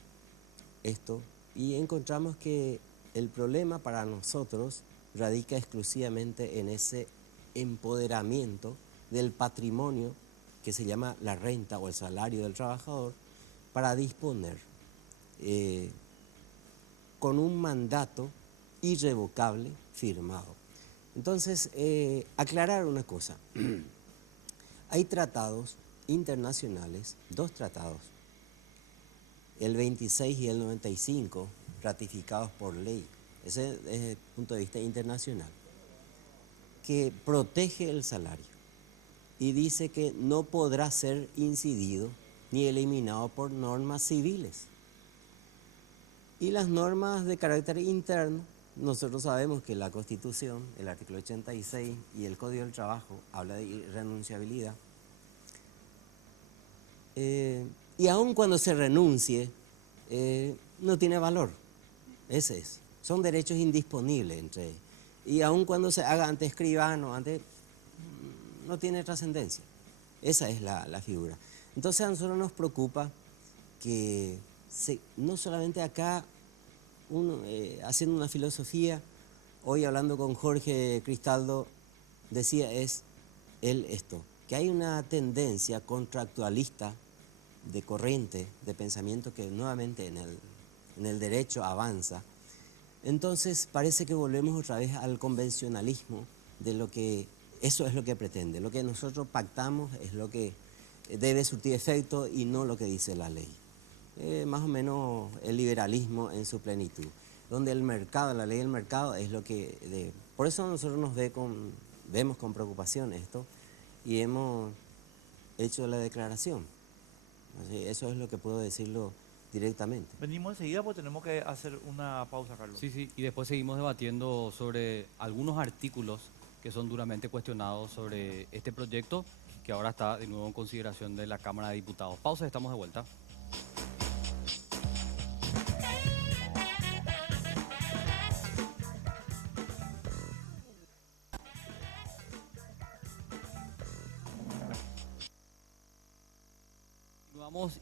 esto, y encontramos que el problema para nosotros radica exclusivamente en ese empoderamiento del patrimonio que se llama la renta o el salario del trabajador para disponer con un mandato irrevocable firmado. Entonces, aclarar una cosa. Hay tratados internacionales, 2 tratados, el 26 y el 95, ratificados por ley, ese es desde el punto de vista internacional, que protege el salario y dice que no podrá ser incidido ni eliminado por normas civiles. Y las normas de carácter interno, nosotros sabemos que la Constitución, el artículo 86 y el Código del Trabajo habla de irrenunciabilidad. Y aun cuando se renuncie, no tiene valor. Ese es. Son derechos indisponibles entre ellos. Y aun cuando se haga ante escribano, no tiene trascendencia. Esa es la figura. Entonces a nosotros nos preocupa que no solamente acá, haciendo una filosofía, hoy hablando con Jorge Cristaldo, decía él esto, que hay una tendencia contractualista de corriente, de pensamiento que nuevamente en el derecho avanza. Entonces parece que volvemos otra vez al convencionalismo de lo que, eso es lo que pretende, lo que nosotros pactamos es lo que debe surtir efecto y no lo que dice la ley. Más o menos el liberalismo en su plenitud, donde el mercado, la ley del mercado es lo que... por eso nosotros vemos con preocupación esto y hemos hecho la declaración. Así, eso es lo que puedo decirlo directamente. Venimos enseguida porque tenemos que hacer una pausa, Carlos. Sí, y después seguimos debatiendo sobre algunos artículos que son duramente cuestionados sobre este proyecto que ahora está de nuevo en consideración de la Cámara de Diputados. Pausa, estamos de vuelta.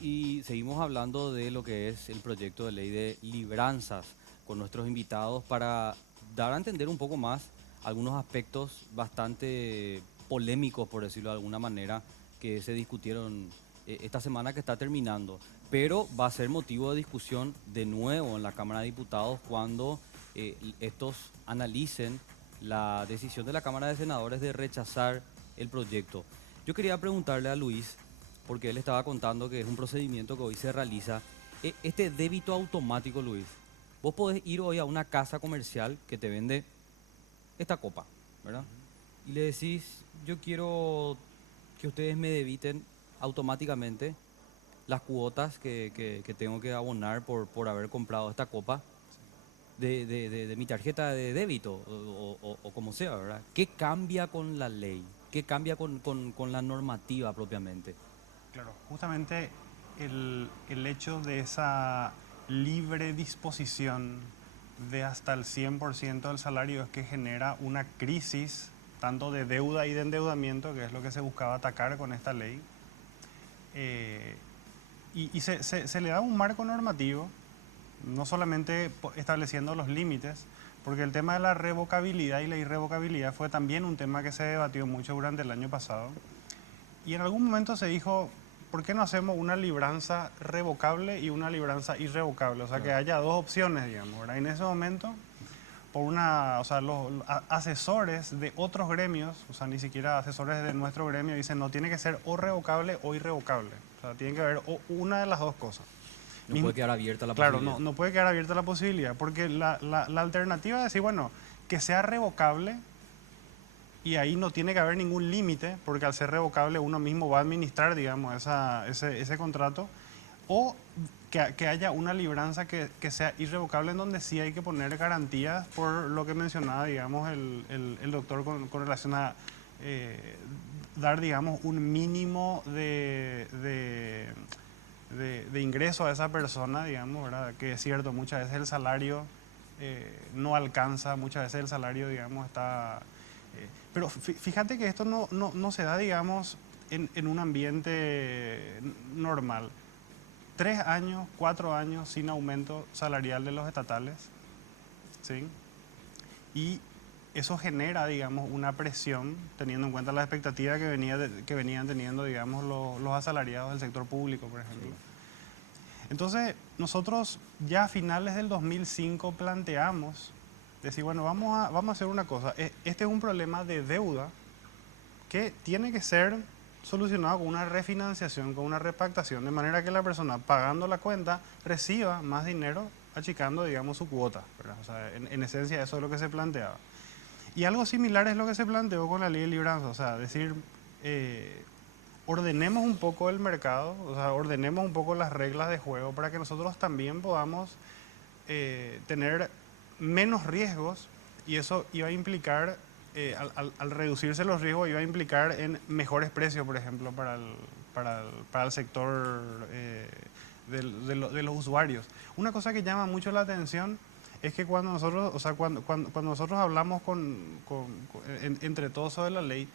Y seguimos hablando de lo que es el proyecto de ley de libranzas con nuestros invitados para dar a entender un poco más algunos aspectos bastante polémicos, por decirlo de alguna manera, que se discutieron esta semana que está terminando. Pero va a ser motivo de discusión de nuevo en la Cámara de Diputados cuando estos analicen la decisión de la Cámara de Senadores de rechazar el proyecto. Yo quería preguntarle a Luis, porque él estaba contando que es un procedimiento que hoy se realiza. Este débito automático, Luis, vos podés ir hoy a una casa comercial que te vende esta copa, ¿verdad? Y le decís, yo quiero que ustedes me debiten automáticamente las cuotas que tengo que abonar por haber comprado esta copa de mi tarjeta de débito o como sea, ¿verdad? ¿Qué cambia con la ley? ¿Qué cambia con la normativa propiamente? Claro, justamente el hecho de esa libre disposición de hasta el 100% del salario es que genera una crisis tanto de deuda y de endeudamiento, que es lo que se buscaba atacar con esta ley. Y se le da un marco normativo, no solamente estableciendo los límites, porque el tema de la revocabilidad y la irrevocabilidad fue también un tema que se debatió mucho durante el año pasado. Y en algún momento se dijo, ¿por qué no hacemos una libranza revocable y una libranza irrevocable? O sea, que haya 2 opciones, digamos, ¿verdad? Y en ese momento, los asesores de otros gremios, o sea, ni siquiera asesores de nuestro gremio, dicen, no, tiene que ser o revocable o irrevocable. O sea, tiene que haber una de las 2 cosas. No puede quedar abierta la posibilidad. Claro, no puede quedar abierta la posibilidad, porque la alternativa es decir, bueno, que sea revocable, y ahí no tiene que haber ningún límite, porque al ser revocable uno mismo va a administrar, digamos, ese contrato, o que haya una libranza que sea irrevocable, en donde sí hay que poner garantías por lo que mencionaba, digamos, el doctor con relación a dar, digamos, un mínimo de ingreso a esa persona, digamos, ¿verdad? Que es cierto, muchas veces el salario no alcanza, muchas veces el salario, digamos, está... Pero fíjate que esto no se da, digamos, en un ambiente normal. 3 años, 4 años sin aumento salarial de los estatales, ¿sí? Y eso genera, digamos, una presión, teniendo en cuenta la expectativa que venían teniendo, digamos, los asalariados del sector público, por ejemplo. Sí. Entonces, nosotros ya a finales del 2005 planteamos, decir, bueno, vamos a hacer una cosa. Este es un problema de deuda que tiene que ser solucionado con una refinanciación, con una repactación, de manera que la persona pagando la cuenta reciba más dinero, achicando, digamos, su cuota, ¿verdad? O sea, en esencia eso es lo que se planteaba. Y algo similar es lo que se planteó con la ley de libranza, o sea, decir, ordenemos un poco el mercado, o sea, ordenemos un poco las reglas de juego para que nosotros también podamos tener menos riesgos, y eso iba a implicar, al reducirse los riesgos, iba a implicar en mejores precios, por ejemplo, para el sector de los usuarios. Una cosa que llama mucho la atención es que cuando nosotros, o sea, cuando nosotros hablamos entre todos sobre la ley,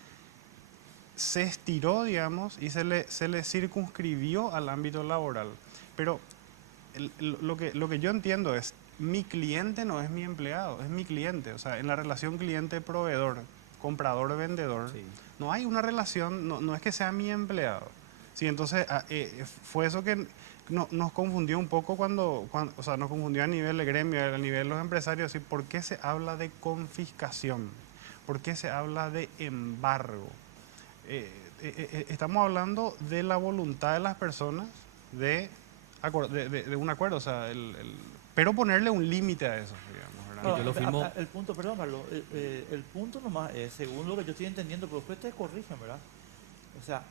se estiró, digamos, y se le circunscribió al ámbito laboral. Pero lo que yo entiendo es, mi cliente no es mi empleado, es mi cliente. O sea, en la relación cliente-proveedor, comprador-vendedor, sí, no hay una relación, no es que sea mi empleado. Sí, entonces fue eso que nos confundió un poco o sea, nos confundió a nivel de gremio, a nivel de los empresarios. ¿Sí? ¿Por qué se habla de confiscación? ¿Por qué se habla de embargo? Estamos hablando de la voluntad de las personas de un acuerdo, o sea, pero ponerle un límite a eso, digamos, ¿verdad? No, yo lo firmo. El punto, perdón, Carlos, el punto nomás es, según lo que yo estoy entendiendo, pero ustedes te corrigen, ¿verdad? O sea,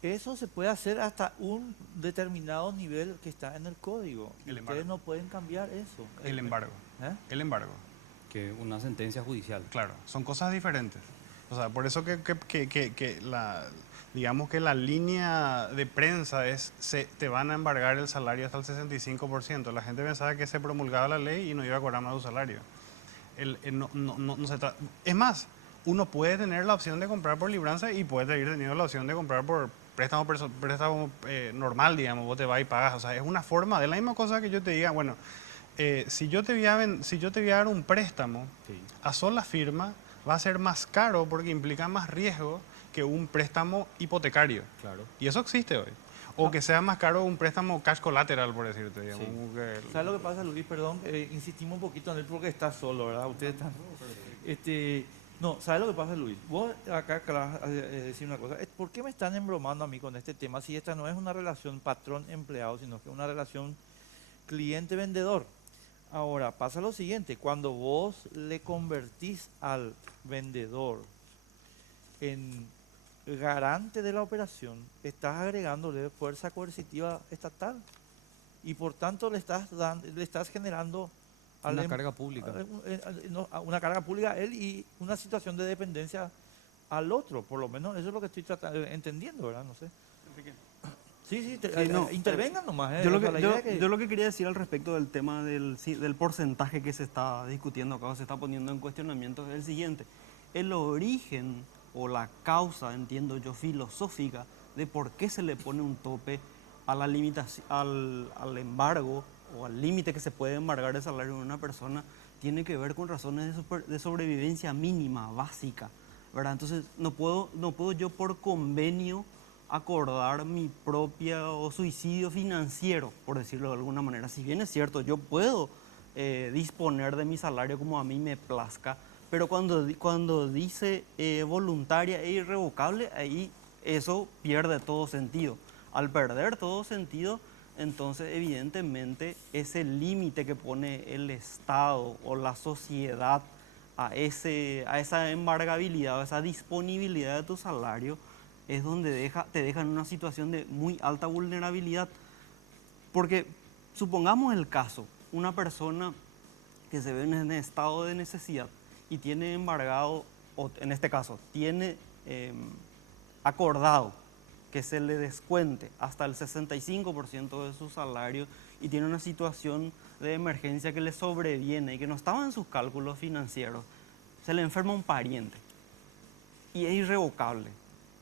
eso se puede hacer hasta un determinado nivel que está en el código. Y ustedes no pueden cambiar eso. El embargo. El embargo. Que una sentencia judicial. Claro, son cosas diferentes. O sea, por eso digamos que la línea de prensa es, te van a embargar el salario hasta el 65%. La gente pensaba que se promulgaba la ley y no iba a cobrar más su salario. Es más, uno puede tener la opción de comprar por libranza y puede seguir teniendo la opción de comprar por préstamo normal, digamos, vos te vas y pagas. O sea, es una forma, de la misma cosa que yo te diga, bueno, si yo te voy a dar un préstamo, sí, a sola firma, va a ser más caro porque implica más riesgo que un préstamo hipotecario. Claro. Y eso existe hoy. O que sea más caro un préstamo cash collateral, por decirte. Digamos, sí. ¿Sabes lo que pasa, Luis? Perdón, insistimos un poquito en él porque está solo, ¿verdad? Ustedes están... No, ¿sabes lo que pasa, Luis? Vos acá acabas de decir una cosa. ¿Por qué me están embromando a mí con este tema si esta no es una relación patrón-empleado, sino que es una relación cliente-vendedor? Ahora, pasa lo siguiente. Cuando vos le convertís al vendedor en garante de la operación, estás agregándole fuerza coercitiva estatal. Y por tanto le estás generando... Una carga pública. Una carga pública a él y una situación de dependencia al otro, por lo menos eso es lo que estoy entendiendo, ¿verdad? No sé. Sí, intervengan nomás. Yo lo que quería decir al respecto del tema del porcentaje que se está discutiendo acá, se está poniendo en cuestionamiento, es el siguiente. El origen o la causa, entiendo yo, filosófica de por qué se le pone un tope a la limitación, al embargo o al límite que se puede embargar el salario de una persona, tiene que ver con razones de sobrevivencia mínima, básica, ¿verdad? Entonces no puedo yo por convenio acordar mi propio suicidio financiero, por decirlo de alguna manera. Si bien es cierto, yo puedo disponer de mi salario como a mí me plazca, pero cuando dice voluntaria e irrevocable, ahí eso pierde todo sentido. Al perder todo sentido, entonces evidentemente ese límite que pone el Estado o la sociedad a esa embargabilidad, a esa disponibilidad de tu salario, es donde te deja en una situación de muy alta vulnerabilidad. Porque supongamos el caso, una persona que se ve en estado de necesidad y tiene embargado, o en este caso, tiene acordado que se le descuente hasta el 65% de su salario y tiene una situación de emergencia que le sobreviene y que no estaba en sus cálculos financieros. se le enferma un pariente y es irrevocable,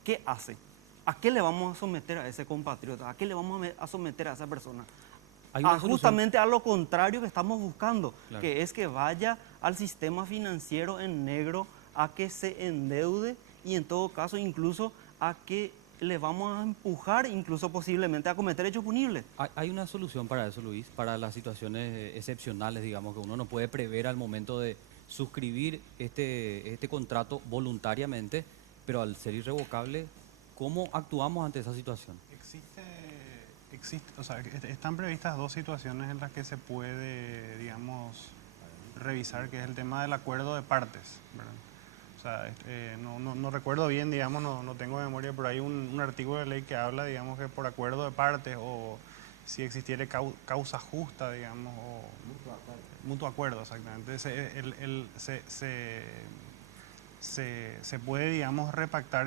¿qué hace? ¿A qué le vamos a someter a ese compatriota? ¿A qué le vamos a someter a esa persona? Hay una solución. Justamente a lo contrario que estamos buscando, Claro. que es que vaya al sistema financiero en negro a que se endeude y en todo caso incluso a que le vamos a empujar incluso posiblemente a cometer hechos punibles. Hay una solución para eso, Luis, para las situaciones excepcionales, digamos, que uno no puede prever al momento de suscribir este contrato voluntariamente, pero al ser irrevocable, ¿cómo actuamos ante esa situación? O sea, están previstas dos situaciones en las que se puede, digamos, revisar, que es el tema del acuerdo de partes, ¿verdad? O sea, no recuerdo bien, digamos, no tengo memoria, pero hay un artículo de ley que habla, digamos, que por acuerdo de partes o si existiera causa justa, digamos, o mutuo acuerdo, exactamente. Se puede, digamos, repactar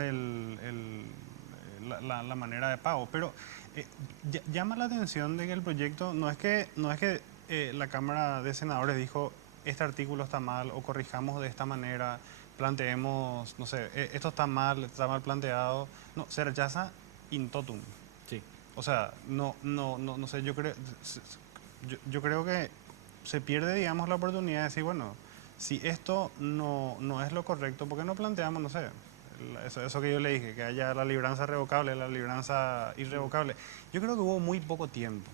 la manera de pago, pero llama la atención de que el proyecto no es que la Cámara de Senadores dijo este artículo está mal o corrijamos de esta manera, planteemos, no sé, esto está mal planteado. No, se rechaza in totum. Sí. O sea, no sé, yo creo que se pierde, digamos, la oportunidad de decir, bueno, si esto no es lo correcto, ¿por qué no planteamos, no sé, eso que yo le dije, que haya la libranza revocable, la libranza irrevocable? Yo creo que hubo muy poco tiempo.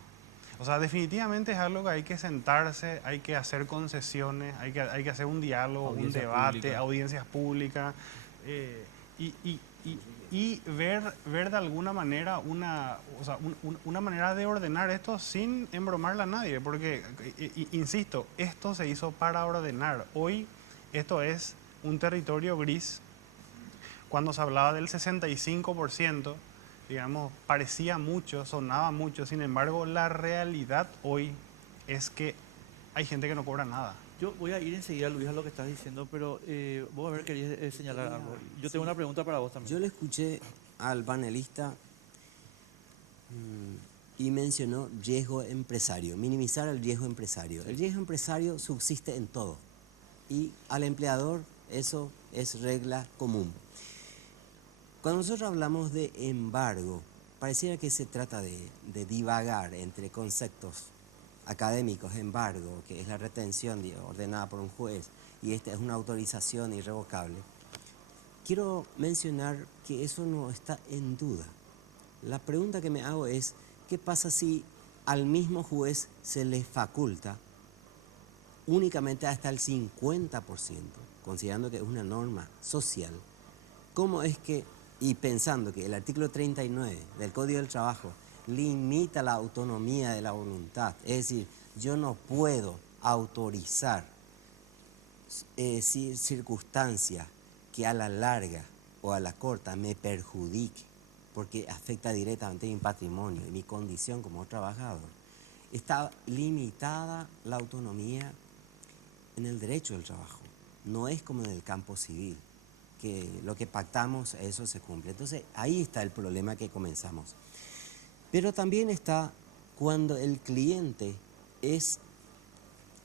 O sea, definitivamente es algo que hay que sentarse, hay que hacer concesiones, hay que hacer un diálogo, un debate, audiencias públicas, y ver de alguna manera una manera de ordenar esto sin embromarle a nadie, porque, insisto, esto se hizo para ordenar. Hoy esto es un territorio gris. Cuando se hablaba del 65%, digamos, parecía mucho, sonaba mucho, sin embargo, la realidad hoy es que hay gente que no cobra nada. Yo voy a ir enseguida, Luis, a lo que estás diciendo, pero vos a ver, querías señalar algo. Yo tengo una pregunta para vos también. Yo le escuché al panelista y mencionó riesgo empresario, minimizar el riesgo empresario. El riesgo empresario subsiste en todo y al empleador eso es regla común. Cuando nosotros hablamos de embargo, pareciera que se trata de divagar entre conceptos académicos, embargo, que es la retención ordenada por un juez, y esta es una autorización irrevocable. Quiero mencionar que eso no está en duda. La pregunta que me hago es, ¿qué pasa si al mismo juez se le faculta únicamente hasta el 50%, considerando que es una norma social? ¿Cómo es que, y pensando que el artículo 39 del Código del Trabajo limita la autonomía de la voluntad, es decir, yo no puedo autorizar circunstancias que a la larga o a la corta me perjudique, porque afecta directamente mi patrimonio y mi condición como trabajador? Está limitada la autonomía en el derecho del trabajo, no es como en el campo civil, que lo que pactamos, eso se cumple. Entonces, ahí está el problema que comenzamos. Pero también está cuando el cliente es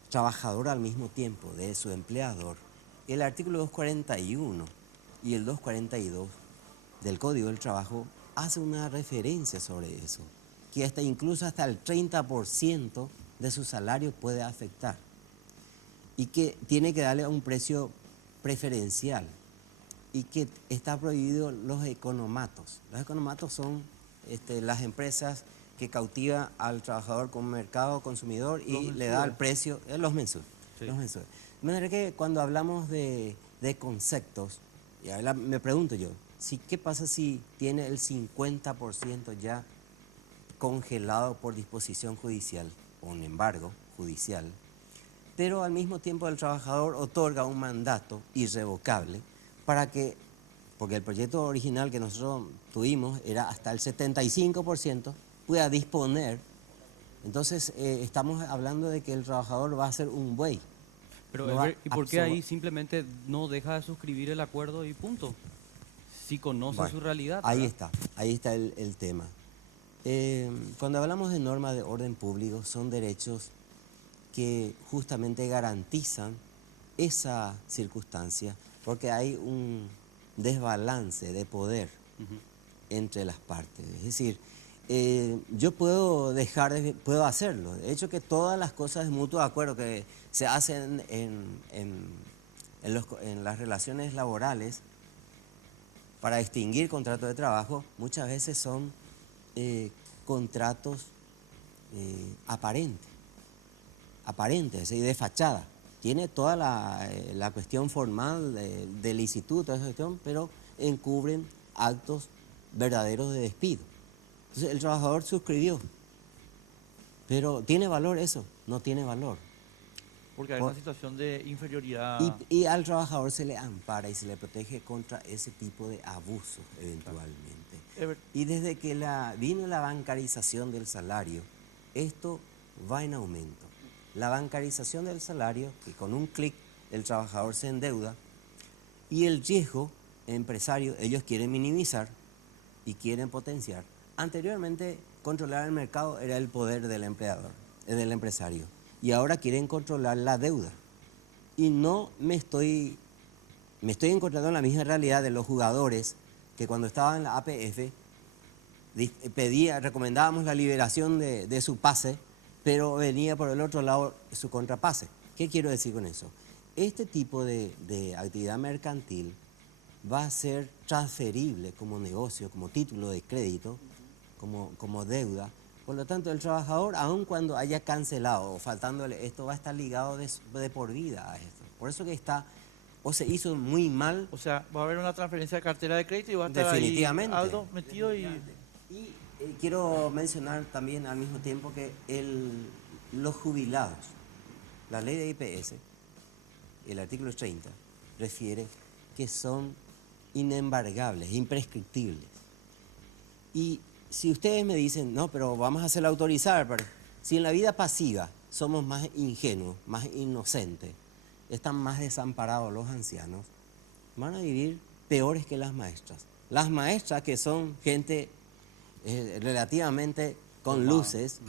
trabajador al mismo tiempo de su empleador. El artículo 241 y el 242 del Código del Trabajo hace una referencia sobre eso, que incluso hasta el 30% de su salario puede afectar y que tiene que darle un precio preferencial y que está prohibido los economatos. Los economatos son las empresas que cautivan al trabajador como mercado consumidor y le da el precio, los mensuales. Sí. Los mensuales. De manera que cuando hablamos de conceptos, y ahora me pregunto yo, ¿qué pasa si tiene el 50% ya congelado por disposición judicial o un embargo judicial, pero al mismo tiempo el trabajador otorga un mandato irrevocable para que, porque el proyecto original que nosotros tuvimos era hasta el 75%, pueda disponer? Entonces estamos hablando de que el trabajador va a ser un buey. Pero, ¿y por qué ahí simplemente no deja de suscribir el acuerdo y punto? Si conoce su realidad. Ahí está el tema. Cuando hablamos de normas de orden público, son derechos que justamente garantizan esa circunstancia porque hay un desbalance de poder entre las partes. Es decir, yo puedo puedo hacerlo. De hecho, que todas las cosas de mutuo acuerdo que se hacen en las relaciones laborales para extinguir contratos de trabajo, muchas veces son contratos aparentes, y de fachada. Tiene toda la cuestión formal del instituto, esa cuestión, pero encubren actos verdaderos de despido. Entonces el trabajador suscribió, pero ¿tiene valor eso? No tiene valor. Porque hay una situación de inferioridad. Y al trabajador se le ampara y se le protege contra ese tipo de abusos eventualmente. Y desde que vino la bancarización del salario, esto va en aumento. La bancarización del salario, que con un clic el trabajador se endeuda, y el riesgo empresario, ellos quieren minimizar y quieren potenciar. Anteriormente, controlar el mercado era el poder del empleador, del empresario, y ahora quieren controlar la deuda. Y no me estoy encontrando en la misma realidad de los jugadores que cuando estaban en la APF recomendábamos la liberación de su pase, pero venía por el otro lado su contrapase. ¿Qué quiero decir con eso? Este tipo de actividad mercantil va a ser transferible como negocio, como título de crédito, como deuda. Por lo tanto, el trabajador, aun cuando haya cancelado o faltándole esto, va a estar ligado de por vida a esto. Por eso que se hizo muy mal. O sea, va a haber una transferencia de cartera de crédito y va a estar definitivamente, ahí Aldo metido y quiero mencionar también al mismo tiempo que los jubilados, la ley de IPS, el artículo 30, refiere que son inembargables, imprescriptibles. Y si ustedes me dicen, no, pero vamos a hacerla autorizar, pero si en la vida pasiva somos más ingenuos, más inocentes, están más desamparados los ancianos, van a vivir peores que las maestras. Las maestras, que son gente relativamente con luces,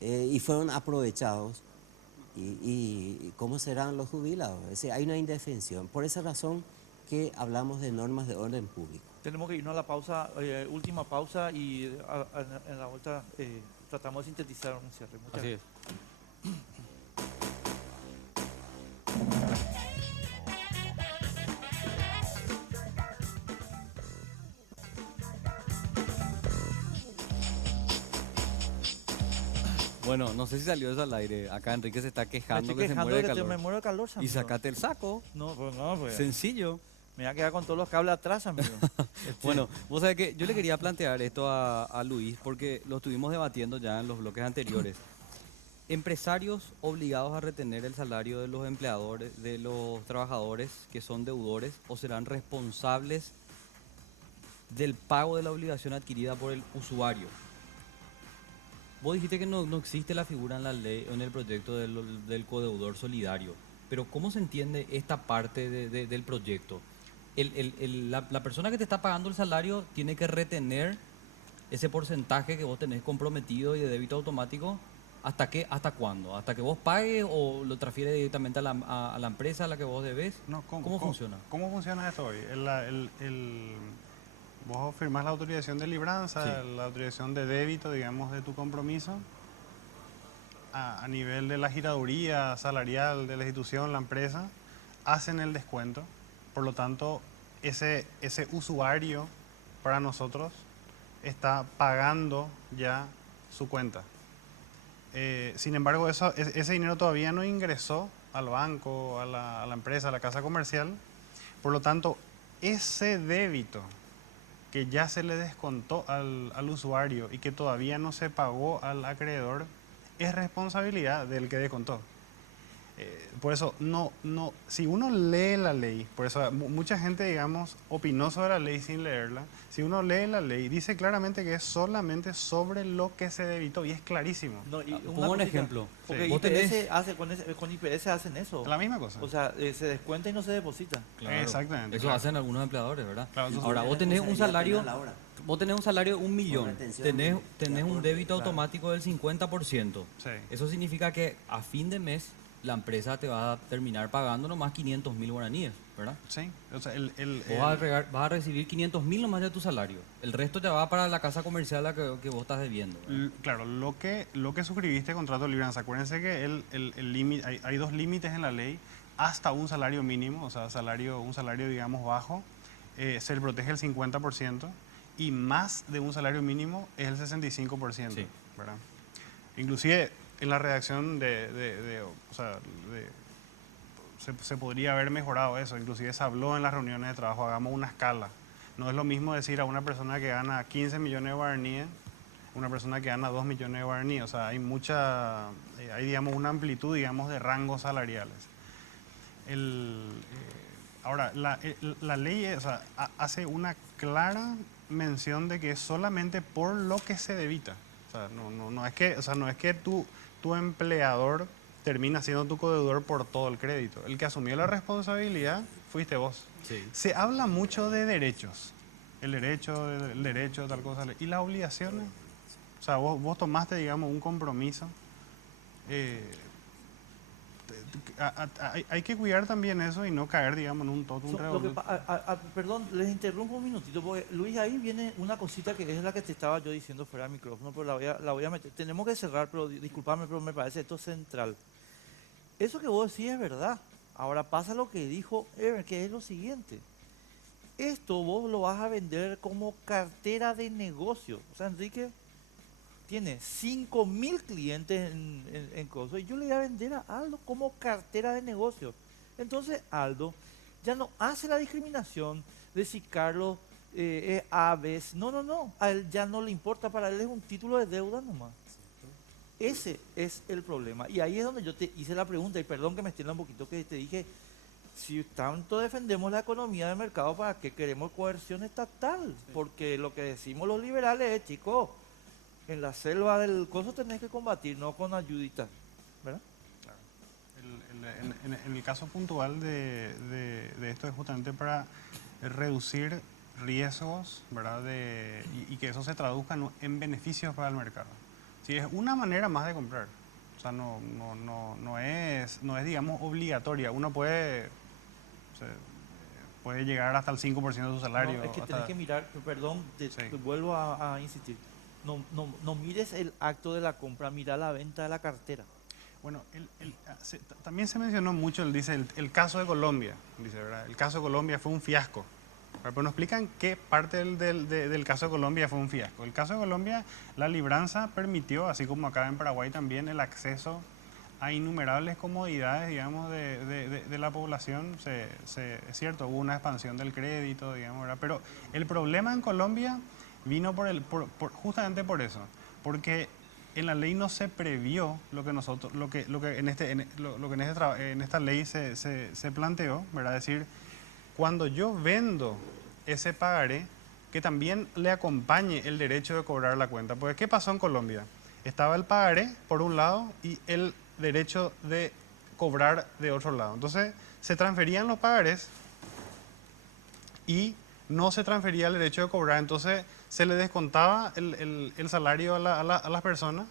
y fueron aprovechados, y ¿cómo serán los jubilados? Es decir, hay una indefensión. Por esa razón que hablamos de normas de orden público. Tenemos que irnos a la pausa, última pausa, y en la vuelta tratamos de sintetizar un cierre. Muchas gracias. Bueno, no sé si salió eso al aire. Acá Enrique se está quejando que se muere de calor. Me muero de calor, Y sacate el saco. No, pues. Sencillo. Me voy a quedar con todos los cables atrás, amigo. Bueno, vos sabés que yo le quería plantear esto a Luis, porque lo estuvimos debatiendo ya en los bloques anteriores. Empresarios obligados a retener el salario de los empleadores, de los trabajadores que son deudores, o serán responsables del pago de la obligación adquirida por el usuario. Vos dijiste que no existe la figura en la ley o en el proyecto del codeudor solidario, pero ¿cómo se entiende esta parte del proyecto? La persona que te está pagando el salario tiene que retener ese porcentaje que vos tenés comprometido y de débito automático. ¿Hasta cuándo? ¿Hasta que vos pagues o lo transfiere directamente a la empresa a la que vos debes? No, ¿Cómo funciona? ¿Cómo funciona esto hoy? Vos firmás la autorización de libranza, sí, la autorización de débito, digamos, de tu compromiso. A nivel de la giraduría salarial de la institución, la empresa, hacen el descuento. Por lo tanto, ese usuario para nosotros está pagando ya su cuenta. Sin embargo, ese dinero todavía no ingresó al banco, a la empresa, a la casa comercial. Por lo tanto, ese débito que ya se le descontó al usuario y que todavía no se pagó al acreedor, es responsabilidad del que descontó. Por eso, si uno lee la ley, por eso mucha gente, digamos, opinó sobre la ley sin leerla. Si uno lee la ley, dice claramente que es solamente sobre lo que se debitó, y es clarísimo. No, pongo un ejemplo. Porque Sí. con IPS hacen eso. La misma cosa. O sea, se descuenta y no se deposita. Claro. Exactamente. Eso hacen algunos empleadores, ¿verdad? Claro, ahora, vos tenés un salario... Vos tenés un salario de 1 millón, tenés un débito automático del 50%. Sí. Eso significa que a fin de mes la empresa te va a terminar pagando nomás 500.000 guaraníes, ¿verdad? Sí, o sea, Vos vas a recibir 500.000 nomás de tu salario. El resto ya va para la casa comercial a que vos estás debiendo. Claro, lo que suscribiste contrato de libranza, acuérdense que el límite, hay dos límites en la ley, hasta un salario mínimo, o sea, un salario digamos bajo, se le protege el 50%, y más de un salario mínimo es el 65%, Sí. ¿verdad? Inclusive en la redacción se podría haber mejorado eso, inclusive se habló en las reuniones de trabajo, hagamos una escala. No es lo mismo decir a una persona que gana 15 millones de guaraníes, una persona que gana 2 millones de guaraníes, o sea, hay digamos una amplitud, digamos, de rangos salariales. Ahora, la ley hace una clara mención de que es solamente por lo que se debita. O sea, no es que tu empleador termina siendo tu codeudor por todo el crédito. El que asumió la responsabilidad fuiste vos. Sí. Se habla mucho de derechos. El derecho, tal cosa. Y las obligaciones. O sea, vos tomaste, digamos, un compromiso. Hay que cuidar también eso y no caer, digamos, en un totum revoltum. Perdón, les interrumpo un minutito, porque Luis, ahí viene una cosita que es la que te estaba yo diciendo fuera del micrófono, pero la voy a meter. Tenemos que cerrar, pero disculpame, pero me parece esto central. Eso que vos decís es verdad. Ahora pasa lo que dijo Ever, que es lo siguiente. Esto vos lo vas a vender como cartera de negocio. O sea, Enrique tiene 5.000 clientes en cosas y yo le voy a vender a Aldo como cartera de negocio. Entonces Aldo ya no hace la discriminación de si Carlos es A, B. No. A él ya no le importa, para él es un título de deuda nomás. Ese es el problema. Y ahí es donde yo te hice la pregunta, y perdón que me extienda un poquito, que te dije, si tanto defendemos la economía de mercado, ¿para qué queremos coerción estatal? Porque lo que decimos los liberales es, chicos, en la selva del coso tenés que combatir, no con ayudita, ¿verdad? Claro. En el caso puntual de esto es justamente para reducir riesgos, ¿verdad? Y que eso se traduzca en beneficios para el mercado. Sí, es una manera más de comprar. O sea, no es, digamos, obligatoria. Uno puede llegar hasta el 5% de su salario. No, es que tenés que mirar, perdón, te vuelvo a insistir. No mires el acto de la compra, mira la venta de la cartera. Bueno, también se mencionó mucho, el caso de Colombia, dice, ¿verdad? El caso de Colombia fue un fiasco. Pero nos explican qué parte del caso de Colombia fue un fiasco. El caso de Colombia, la libranza permitió, así como acá en Paraguay también, el acceso a innumerables comodidades, digamos, de la población. Es cierto, hubo una expansión del crédito, digamos, ¿verdad? Pero el problema en Colombia vino justamente por eso, porque en la ley no se previó lo que en esta ley se planteó, ¿verdad? Es decir, cuando yo vendo ese pagaré, que también le acompañe el derecho de cobrar la cuenta. Porque ¿qué pasó en Colombia? Estaba el pagaré por un lado y el derecho de cobrar de otro lado. Entonces se transferían los pagarés y no se transfería el derecho de cobrar. Entonces se le descontaba el salario a las personas,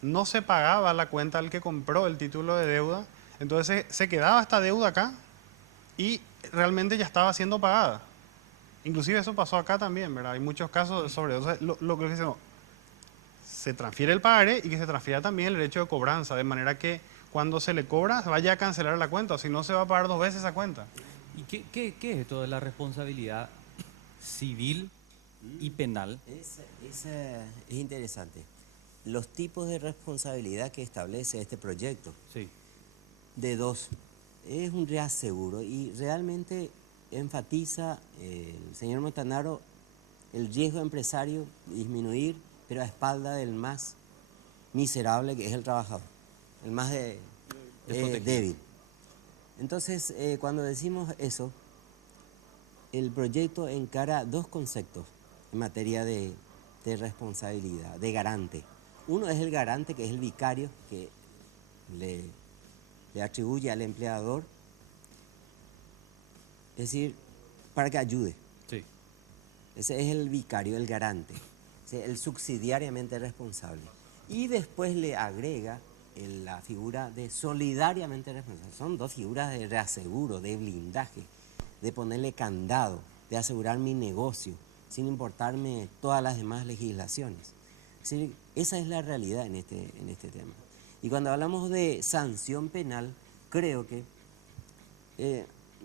no se pagaba la cuenta al que compró el título de deuda. Entonces se quedaba esta deuda acá y realmente ya estaba siendo pagada. Inclusive eso pasó acá también, ¿verdad? Hay muchos casos sobre eso. Lo que dicen, se transfiere el pagaré y que se transfiera también el derecho de cobranza, de manera que cuando se le cobra se vaya a cancelar la cuenta, o si no se va a pagar 2 veces esa cuenta. ¿Y qué es esto de la responsabilidad civil y penal? Es interesante. Los tipos de responsabilidad que establece este proyecto. Sí. De 2. Es un reaseguro y realmente enfatiza el señor Montanaro el riesgo empresario disminuir, pero a espalda del más miserable, que es el trabajador, el más débil. Entonces, cuando decimos eso, el proyecto encara 2 conceptos en materia de responsabilidad, de garante. Uno es el garante, que es el vicario, que le atribuye al empleador, es decir, para que ayude. Sí. Ese es el vicario, el garante, el subsidiariamente responsable. Y después le agrega la figura de solidariamente responsable. Son dos figuras de reaseguro, de blindaje, de ponerle candado, de asegurar mi negocio, sin importarme todas las demás legislaciones. Es decir, esa es la realidad en este tema. Y cuando hablamos de sanción penal, creo que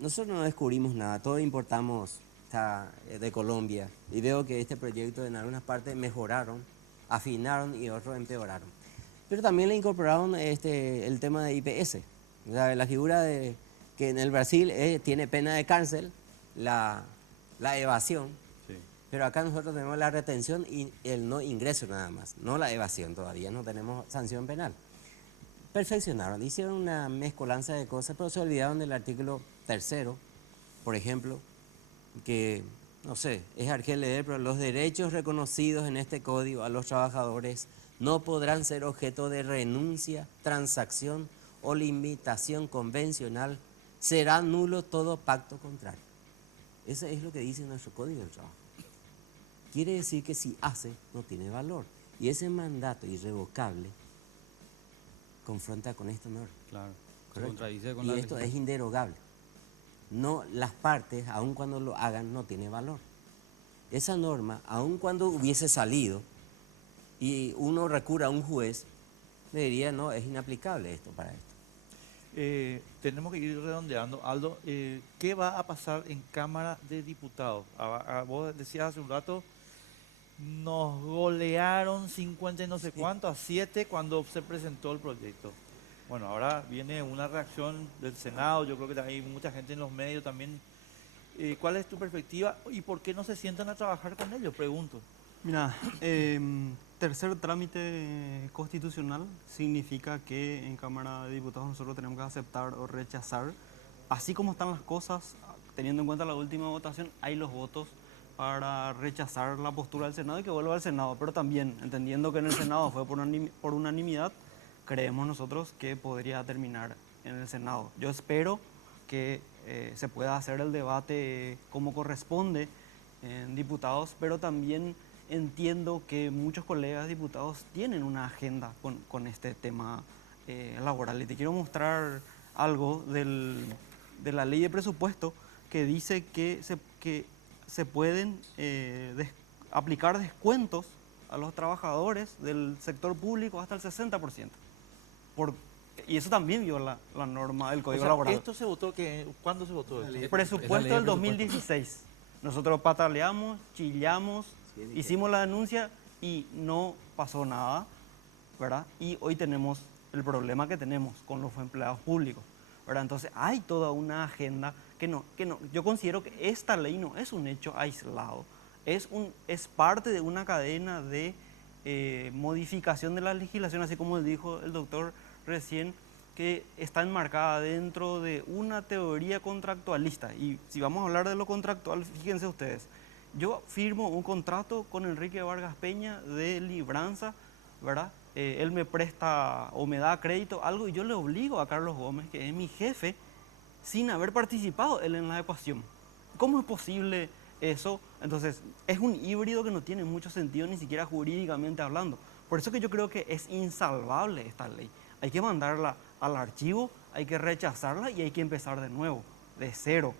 nosotros no descubrimos nada, todo importamos de Colombia, y veo que este proyecto en algunas partes mejoraron, afinaron y otros empeoraron. Pero también le incorporaron el tema de IPS, o sea, la figura de que en el Brasil tiene pena de cárcel, la evasión, sí. Pero acá nosotros tenemos la retención y el no ingreso nada más, no la evasión, todavía no tenemos sanción penal. Perfeccionaron, hicieron una mezcolanza de cosas, pero se olvidaron del artículo 3º, por ejemplo, que, no sé, es argel leer, pero los derechos reconocidos en este código a los trabajadores no podrán ser objeto de renuncia, transacción o limitación convencional. Será nulo todo pacto contrario. Eso es lo que dice nuestro Código del Trabajo. Quiere decir que si hace, no tiene valor. Y ese mandato irrevocable confronta con esta norma. Claro, se contradice con y la esto ley. Es inderogable. No, las partes, aun cuando lo hagan, no tiene valor. Esa norma, aun cuando hubiese salido y uno recurra a un juez, le diría, no, es inaplicable esto para esto. Tenemos que ir redondeando. Aldo, ¿qué va a pasar en Cámara de Diputados? Vos decías hace un rato, nos golearon 50 y no sé cuánto a 7 cuando se presentó el proyecto. Bueno, ahora viene una reacción del Senado, yo creo que hay mucha gente en los medios también. ¿Cuál es tu perspectiva y por qué no se sientan a trabajar con ellos? Pregunto. Mira, tercer trámite constitucional significa que en Cámara de Diputados nosotros tenemos que aceptar o rechazar. Así como están las cosas, teniendo en cuenta la última votación, hay los votos para rechazar la postura del Senado y que vuelva al Senado. Pero también, entendiendo que en el Senado fue por unanimidad, creemos nosotros que podría terminar en el Senado. Yo espero que se pueda hacer el debate como corresponde en diputados, pero también entiendo que muchos colegas diputados tienen una agenda con este tema laboral. Y te quiero mostrar algo de la ley de presupuesto que dice que se pueden aplicar descuentos a los trabajadores del sector público hasta el 60%. Y eso también viola la norma del Código Laboral. ¿Esto se votó? ¿Cuándo se votó? El presupuesto del 2016. Nosotros pataleamos, chillamos, hicimos la denuncia y no pasó nada, ¿verdad? Y hoy tenemos el problema que tenemos con los empleados públicos, ¿verdad? Entonces hay toda una agenda que no. Yo considero que esta ley no es un hecho aislado, es parte de una cadena de modificación de la legislación, así como dijo el doctor recién, que está enmarcada dentro de una teoría contractualista. Y si vamos a hablar de lo contractual, fíjense ustedes, yo firmo un contrato con Enrique Vargas Peña de libranza, ¿verdad? Él me presta o me da crédito, algo, y yo le obligo a Carlos Gómez, que es mi jefe, sin haber participado él en la ecuación. ¿Cómo es posible eso? Entonces, es un híbrido que no tiene mucho sentido, ni siquiera jurídicamente hablando. Por eso que yo creo que es insalvable esta ley. Hay que mandarla al archivo, hay que rechazarla y hay que empezar de nuevo, de cero,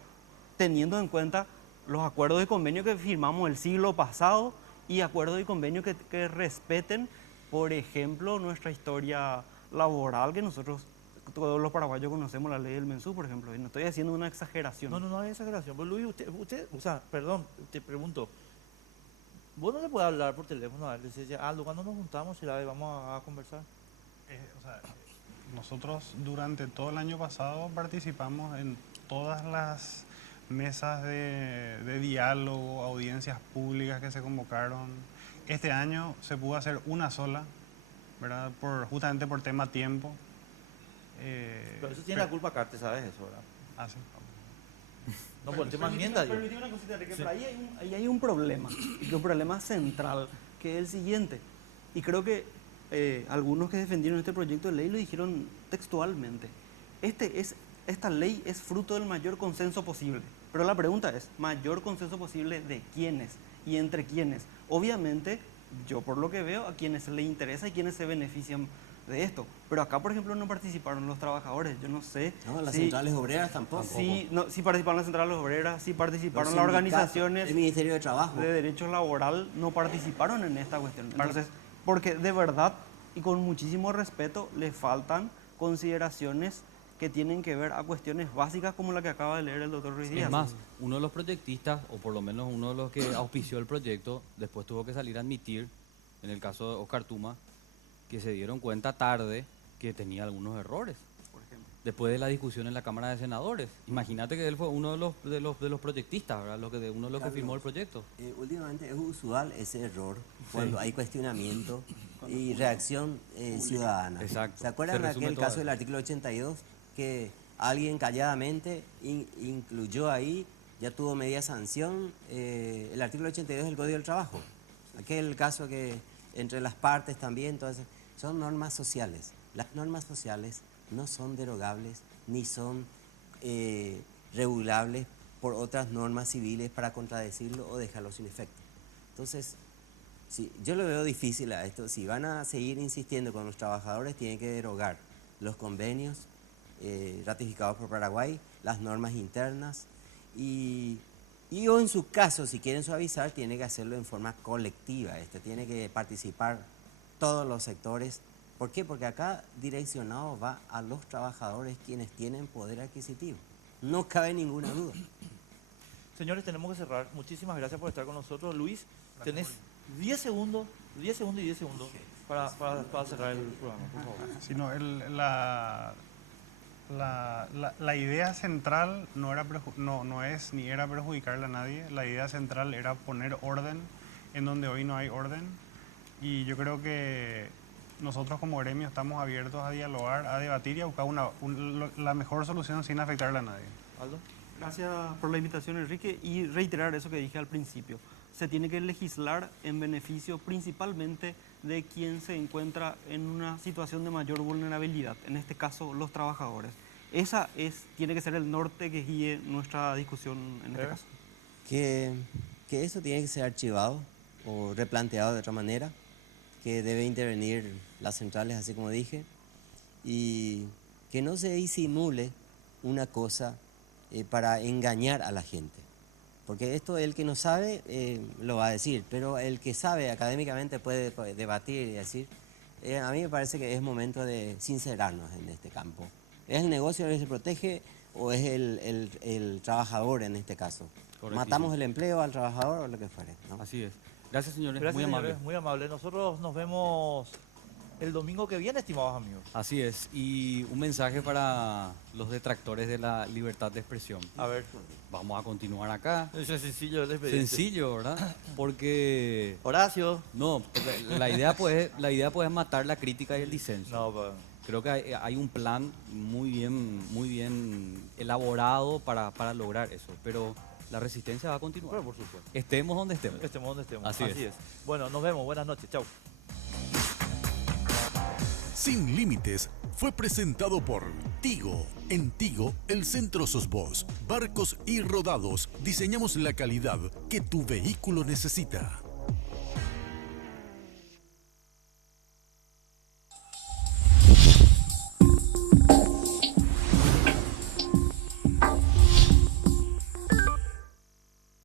teniendo en cuenta los acuerdos y convenios que firmamos el siglo pasado y acuerdos y convenios que respeten, por ejemplo, nuestra historia laboral, que nosotros, todos los paraguayos conocemos la ley del mensú, por ejemplo, y no estoy haciendo una exageración. No hay exageración. Pues Luis, usted, o sea, perdón, te pregunto, ¿vos no le puedes hablar por teléfono a él? Decir, Aldo, ¿cuándo nos juntamos y vamos a conversar? Nosotros durante todo el año pasado participamos en todas las mesas de diálogo, audiencias públicas que se convocaron. Este año se pudo hacer una sola, ¿verdad? Justamente por tema tiempo. Pero eso tiene la culpa Cartes, ¿sabes eso, verdad? Ah, sí. No, por el tema enmienda yo. Permíteme una cosita, Enrique, pero ahí hay un problema, y un problema central, que es el siguiente. Y creo que algunos que defendieron este proyecto de ley lo dijeron textualmente. Esta ley es fruto del mayor consenso posible. Pero la pregunta es, ¿mayor consenso posible de quiénes y entre quiénes? Obviamente, yo por lo que veo, a quienes les interesa y quienes se benefician de esto. Pero acá, por ejemplo, no participaron los trabajadores. Yo no sé. No, las si- centrales obreras tampoco. Sí, no, sí participaron las centrales obreras, sí participaron Los las sindicatos, organizaciones el Ministerio de Trabajo. de derechos laboral, no participaron en esta cuestión. Entonces, porque de verdad y con muchísimo respeto le faltan consideraciones que tienen que ver a cuestiones básicas como la que acaba de leer el doctor Ruiz Díaz. Es más, uno de los proyectistas, o por lo menos uno de los que auspició el proyecto, después tuvo que salir a admitir, en el caso de Oscar Tuma, que se dieron cuenta tarde que tenía algunos errores. Por ejemplo. Después de la discusión en la Cámara de Senadores. Imagínate que él fue uno de los proyectistas, ¿verdad? Uno de los que firmó el proyecto. Últimamente es usual ese error cuando hay cuestionamiento y reacción ciudadana. Exacto. ¿Se acuerdan Se de resume aquel todo caso eso. del artículo 82 que alguien calladamente incluyó ahí, ya tuvo media sanción, el artículo 82 del Código del Trabajo? Aquel caso que entre las partes también, entonces, son normas sociales. Las normas sociales no son derogables ni son regulables por otras normas civiles para contradecirlo o dejarlo sin efecto. Entonces, sí, yo lo veo difícil a esto. Si van a seguir insistiendo con los trabajadores, tienen que derogar los convenios ratificados por Paraguay, las normas internas o en su caso, si quieren suavizar, tiene que hacerlo en forma colectiva. Tiene que participar todos los sectores. ¿Por qué? Porque acá direccionado va a los trabajadores quienes tienen poder adquisitivo. No cabe ninguna duda. Señores, tenemos que cerrar. Muchísimas gracias por estar con nosotros. Luis, tenés 10 segundos para cerrar el programa, por favor. Sí, no, la idea central no es ni era perjudicarle a nadie. La idea central era poner orden en donde hoy no hay orden. Y yo creo que nosotros como gremio estamos abiertos a dialogar, a debatir y a buscar la mejor solución sin afectarle a nadie. Aldo. Gracias por la invitación, Enrique, y reiterar eso que dije al principio. Se tiene que legislar en beneficio principalmente de quien se encuentra en una situación de mayor vulnerabilidad, en este caso los trabajadores. Tiene que ser el norte que guíe nuestra discusión en este caso. Que eso tiene que ser archivado o replanteado de otra manera, que debe intervenir las centrales, así como dije, y que no se disimule una cosa para engañar a la gente. Porque esto el que no sabe lo va a decir, pero el que sabe académicamente puede debatir y decir. A mí me parece que es momento de sincerarnos en este campo. ¿Es el negocio el que se protege o es el trabajador en este caso? ¿Matamos el empleo al trabajador o lo que fuere? ¿No? Así es. Gracias, señores. Gracias, muy amable. señores, muy amable. Nosotros nos vemos el domingo que viene, estimados amigos. Así es. Y un mensaje para los detractores de la libertad de expresión. A ver. Vamos a continuar acá. Eso es sencillo el expediente. Sencillo, ¿verdad? Porque... Horacio. No, la idea pues es matar la crítica y el disenso. No, creo que hay un plan muy bien elaborado para lograr eso, pero la resistencia va a continuar. Pero por supuesto. Estemos donde estemos. Estemos donde estemos. Así es. Bueno, nos vemos. Buenas noches. Chau. Sin Límites fue presentado por Tigo. En Tigo, el Centro SOSBOS, Barcos y Rodados, diseñamos la calidad que tu vehículo necesita.